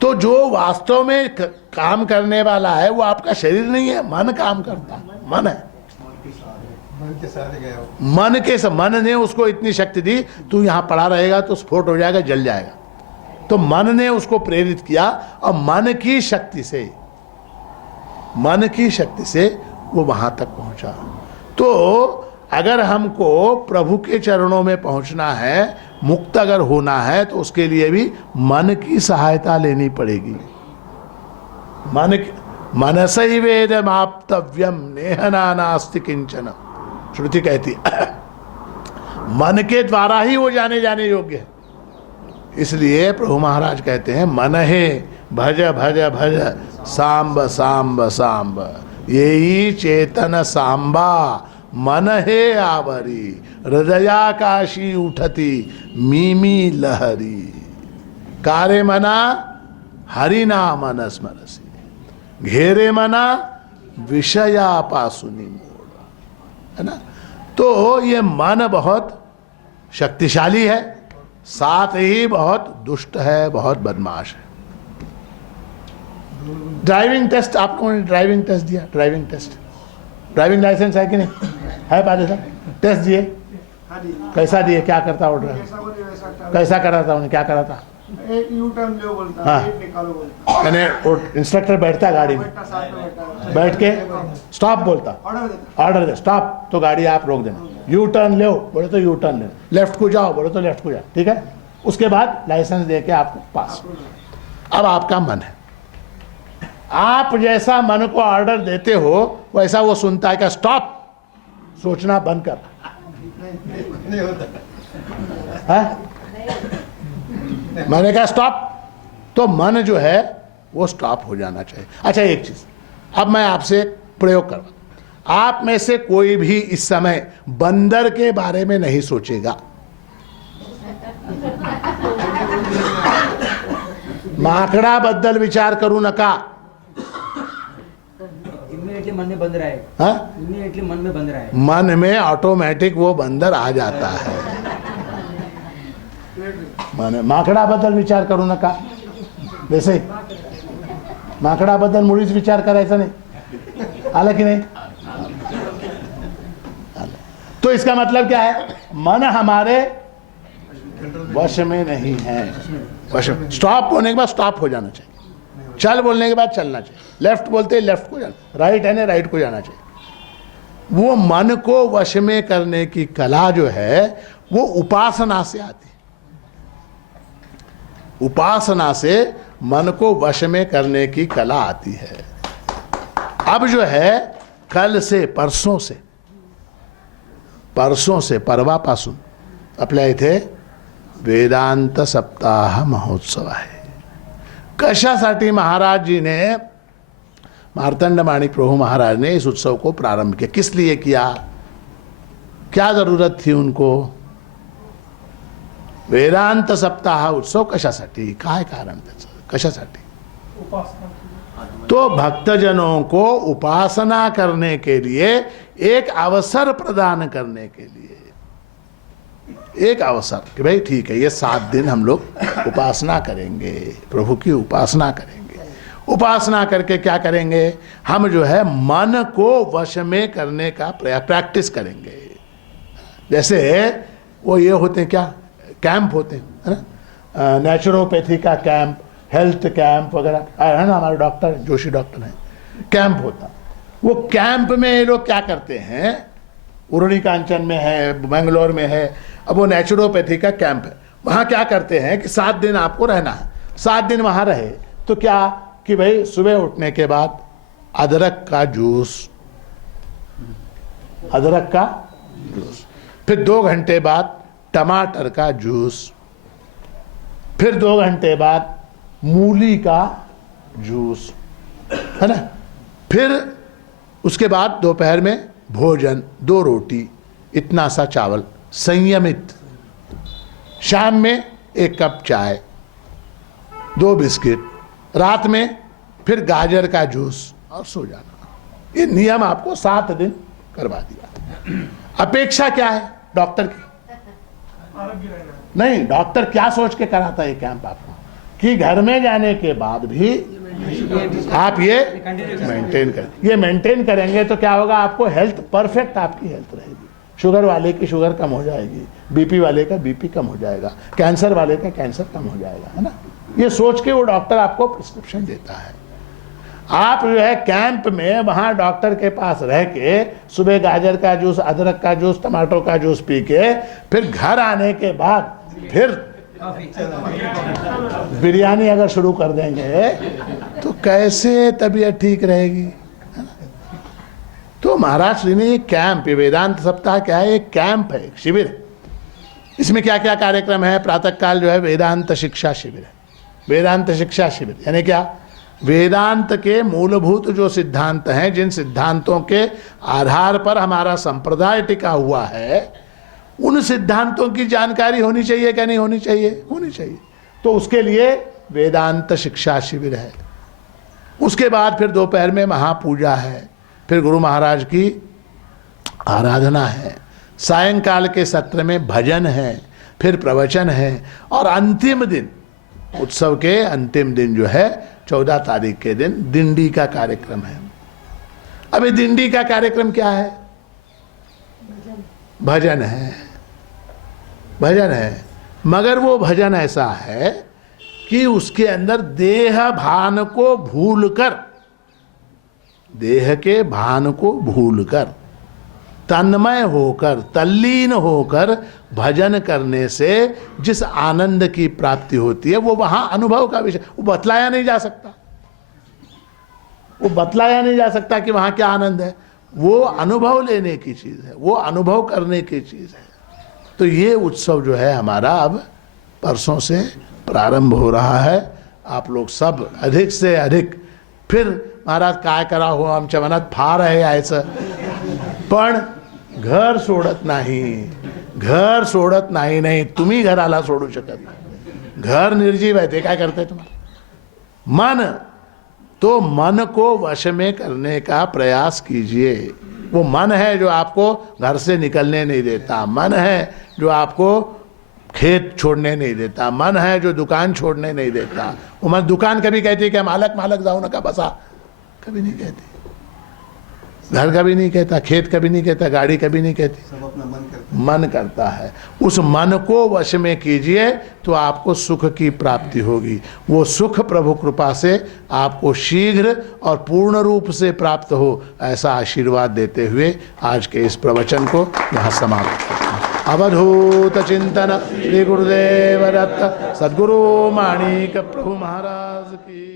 तो जो वास्तव में काम करने वाला है वो आपका शरीर नहीं है, मन काम करता है, मन है, मन के साथ गया, मन ने उसको इतनी शक्ति दी, तू यहां पड़ा रहेगा तो स्फोट हो जाएगा, जल जाएगा, तो मन ने उसको प्रेरित किया और मन की शक्ति से वो वहां तक पहुंचा। तो अगर हमको प्रभु के चरणों में पहुंचना है, मुक्त अगर होना है, तो उसके लिए भी मन की सहायता लेनी पड़ेगी। मनसै वेदमाप्तव्यम नेहना नास्ति किंचन, श्रुति कहती मन के द्वारा ही वो जाने योग्य है। इसलिए प्रभु महाराज कहते हैं, मन हे भज भज भज सांब सांब सांब, यही चेतन सांबा मन हे आवरी, हृदयाकाशी उठती मीमी लहरी, कारे मना हरि नाम स्मरसी, घेरे मना विषया पासुनी मोड़, है ना? तो ये मन बहुत शक्तिशाली है, साथ ही बहुत दुष्ट है, बहुत बदमाश है। ड्राइविंग टेस्ट, आपको ड्राइविंग टेस्ट दिया, ड्राइविंग टेस्ट, ड्राइविंग लाइसेंस है कि नहीं है? पादे साहब टेस्ट दिए, कैसा दिए? क्या करता वो ड्राइवर? कैसा करा था उन्हें? क्या करा था? यू टर्न लो बोलता, हाँ, निकालो बोलता, यानी वो इंस्ट्रक्टर बैठता गाड़ी में, बैठ के स्टॉप बोलता, ऑर्डर दे स्टॉप, तो गाड़ी आप रोक देना, यू टर्न लो बोले तो यू टर्न लेना, लेफ्ट को जाओ बोले तो लेफ्ट को जाओ, ठीक है? उसके बाद लाइसेंस दे के आपको पास। अब आपका मन है, आप जैसा मन को ऑर्डर देते हो वैसा वो सुनता है। क्या? स्टॉप, सोचना बंद कर, नहीं होता है? मैंने कहा स्टॉप, तो मन जो है वो स्टॉप हो जाना चाहिए। अच्छा, एक चीज अब मैं आपसे प्रयोग करवा, आप में से कोई भी इस समय बंदर के बारे में नहीं सोचेगा। माकडाबद्दल विचार करू नका. इमीडिएटली मन में बंद रहा है. हाँ? इमीडिएटली मन में बंद रहा है. मन में ऑटोमेटिक वो बंदर आ जाता है. मन माकडाबद्दल विचार करू नका. जैसे माकडाबद्दल मुळीच विचार करायचा नाही. आलं की नाही? तो इसका मतलब क्या है? मन हमारे वश में नहीं है. वश में. स्टॉप होने के बाद स्टॉप हो जाना चाहिए. चल बोलने के बाद चलना चाहिए. लेफ्ट बोलते ही लेफ्ट को जाना, राइट है ना राइट को जाना चाहिए. वो मन को वश में करने की कला जो है वो उपासना से आती है. उपासना से मन को वश में करने की कला आती है. अब जो है कल से परसों से परवापासून आपल्या इथे वेदांत सप्ताह महोत्सव आहे. कशासाठी महाराजजीने, मार्तंड माणिक प्रभु महाराज ने इस उत्सव को प्रारंभ किया? किस लिए किया? क्या जरूरत थी उनको? वेदांत सप्ताह उत्सव कशासाठी? काय कारण त्याचं? कशासाठी? तो भक्तजनों को उपासना करने के लिए, एक अवसर प्रदान करने के लिए, एक अवसर कि भाई ठीक है ये 7 दिन हम लोग उपासना करेंगे, प्रभु की उपासना करेंगे. उपासना करके क्या करेंगे? हम जो है मन को वश में करने का प्रैक्टिस करेंगे. जैसे वो ये होते हैं क्या, कैंप होते हैं, है ना, नेचुरोपैथी का कैंप, हेल्थ कैंप वगैरह है ना. हमारे डॉक्टर जोशी डॉक्टर हैं, कैंप होता. वो कैंप में ये लोग क्या करते हैं, उरणी कांचन में है, बेंगलोर में है. अब वो नेचुरोपैथी का कैंप है. वहाँ क्या करते हैं कि 7 दिन आपको रहना है. 7 दिन वहाँ रहे तो क्या कि भाई सुबह उठने के बाद अदरक का जूस, फिर 2 घंटे बाद टमाटर का जूस, फिर 2 घंटे बाद मूली का जूस, है ना. फिर उसके बाद दोपहर में भोजन, 2 रोटी, इतना सा चावल संयमित. शाम में 1 कप चाय, 2 बिस्किट, रात में फिर गाजर का जूस और सो जाना. ये नियम आपको 7 दिन करवा दिया. अपेक्षा क्या है डॉक्टर की? नहीं, डॉक्टर क्या सोच के कराता है ये कैंप आपको कि घर में जाने के बाद भी आप ये मेंटेन करें. ये मेंटेन करेंगे तो क्या होगा, आपको हेल्थ परफेक्ट, आपकी हेल्थ रहेगी. शुगर वाले की शुगर कम हो जाएगी, बीपी वाले का बीपी कम हो जाएगा, कैंसर वाले का कैंसर कम हो जाएगा, है ना. ये सोच के वो डॉक्टर आपको प्रिस्क्रिप्शन देता है. आप जो है कैंप में वहां डॉक्टर के पास रह के सुबह गाजर का जूस, अदरक का जूस, टमाटो का जूस पी के फिर घर आने के बाद फिर बिरयानी अगर शुरू कर देंगे तो कैसे तबीयत ठीक रहेगी, है ना. तो महाराज श्री ने ये कैंप, ये वेदांत सप्ताह क्या है, एक कैंप है, शिविर. इसमें क्या क्या कार्यक्रम है? प्रातः काल जो है वेदांत शिक्षा शिविर है. वेदांत शिक्षा शिविर यानी क्या, वेदांत के मूलभूत जो सिद्धांत हैं, जिन सिद्धांतों के आधार पर हमारा संप्रदाय टिका हुआ है, उन सिद्धांतों की जानकारी होनी चाहिए क्या नहीं होनी चाहिए? होनी चाहिए. तो उसके लिए वेदांत शिक्षा शिविर है. उसके बाद फिर दोपहर में महापूजा है, फिर गुरु महाराज की आराधना है, सायंकाल के सत्र में भजन है, फिर प्रवचन है, और अंतिम दिन, उत्सव के अंतिम दिन जो है 14 तारीख के दिन दिंडी का कार्यक्रम है. अभी दिंडी का कार्यक्रम क्या है? भजन है. भजन है, मगर वो भजन ऐसा है कि उसके अंदर देह भान को भूलकर, देह के भान को भूलकर, तन्मय होकर, तल्लीन होकर भजन करने से जिस आनंद की प्राप्ति होती है वो वहां अनुभव का विषय, वो बतलाया नहीं जा सकता. वो बतलाया नहीं जा सकता कि वहां क्या आनंद है. वो अनुभव लेने की चीज है, वो अनुभव करने की चीज है. तो ये उत्सव जो है हमारा अब परसों से प्रारंभ हो रहा है. आप लोग सब अधिक से अधिक, फिर महाराज काय करा हो आमच्या मनात फार आहे यायचं, पण घर सोडत नाही, घर सोडत नाही. नाही तुम्ही घराला सोडू शकत नाही. घर निर्जीव आहे, ते काय करताय तुम्हाला? मन, तो मन को वश में करने का प्रयास कीजिए। वो मन है जो आपको घर से निकलने नहीं देता, मन है जो आपको खेत छोड़ने नहीं देता, मन है जो दुकान छोड़ने नहीं देता। वो मन दुकान कभी कहती है कि मालक मालक जाओ ना का बसा, कभी नहीं कहती। घर कभी नहीं कहता, खेत कभी नहीं कहता, गाड़ी कभी नहीं कहती। सब अपना मन करता मन करता है। उस मन को वश में कीजिए तो आपको सुख की प्राप्ति होगी। वो सुख प्रभु कृपा से आपको शीघ्र और पूर्ण रूप से प्राप्त हो, ऐसा आशीर्वाद देते हुए आज के इस प्रवचन को यहाँ समाप्त करते हैं। अवधूत चिंतन श्री गुरुदेव दत्त सद्गुरु माणिक प्रभु महाराज की।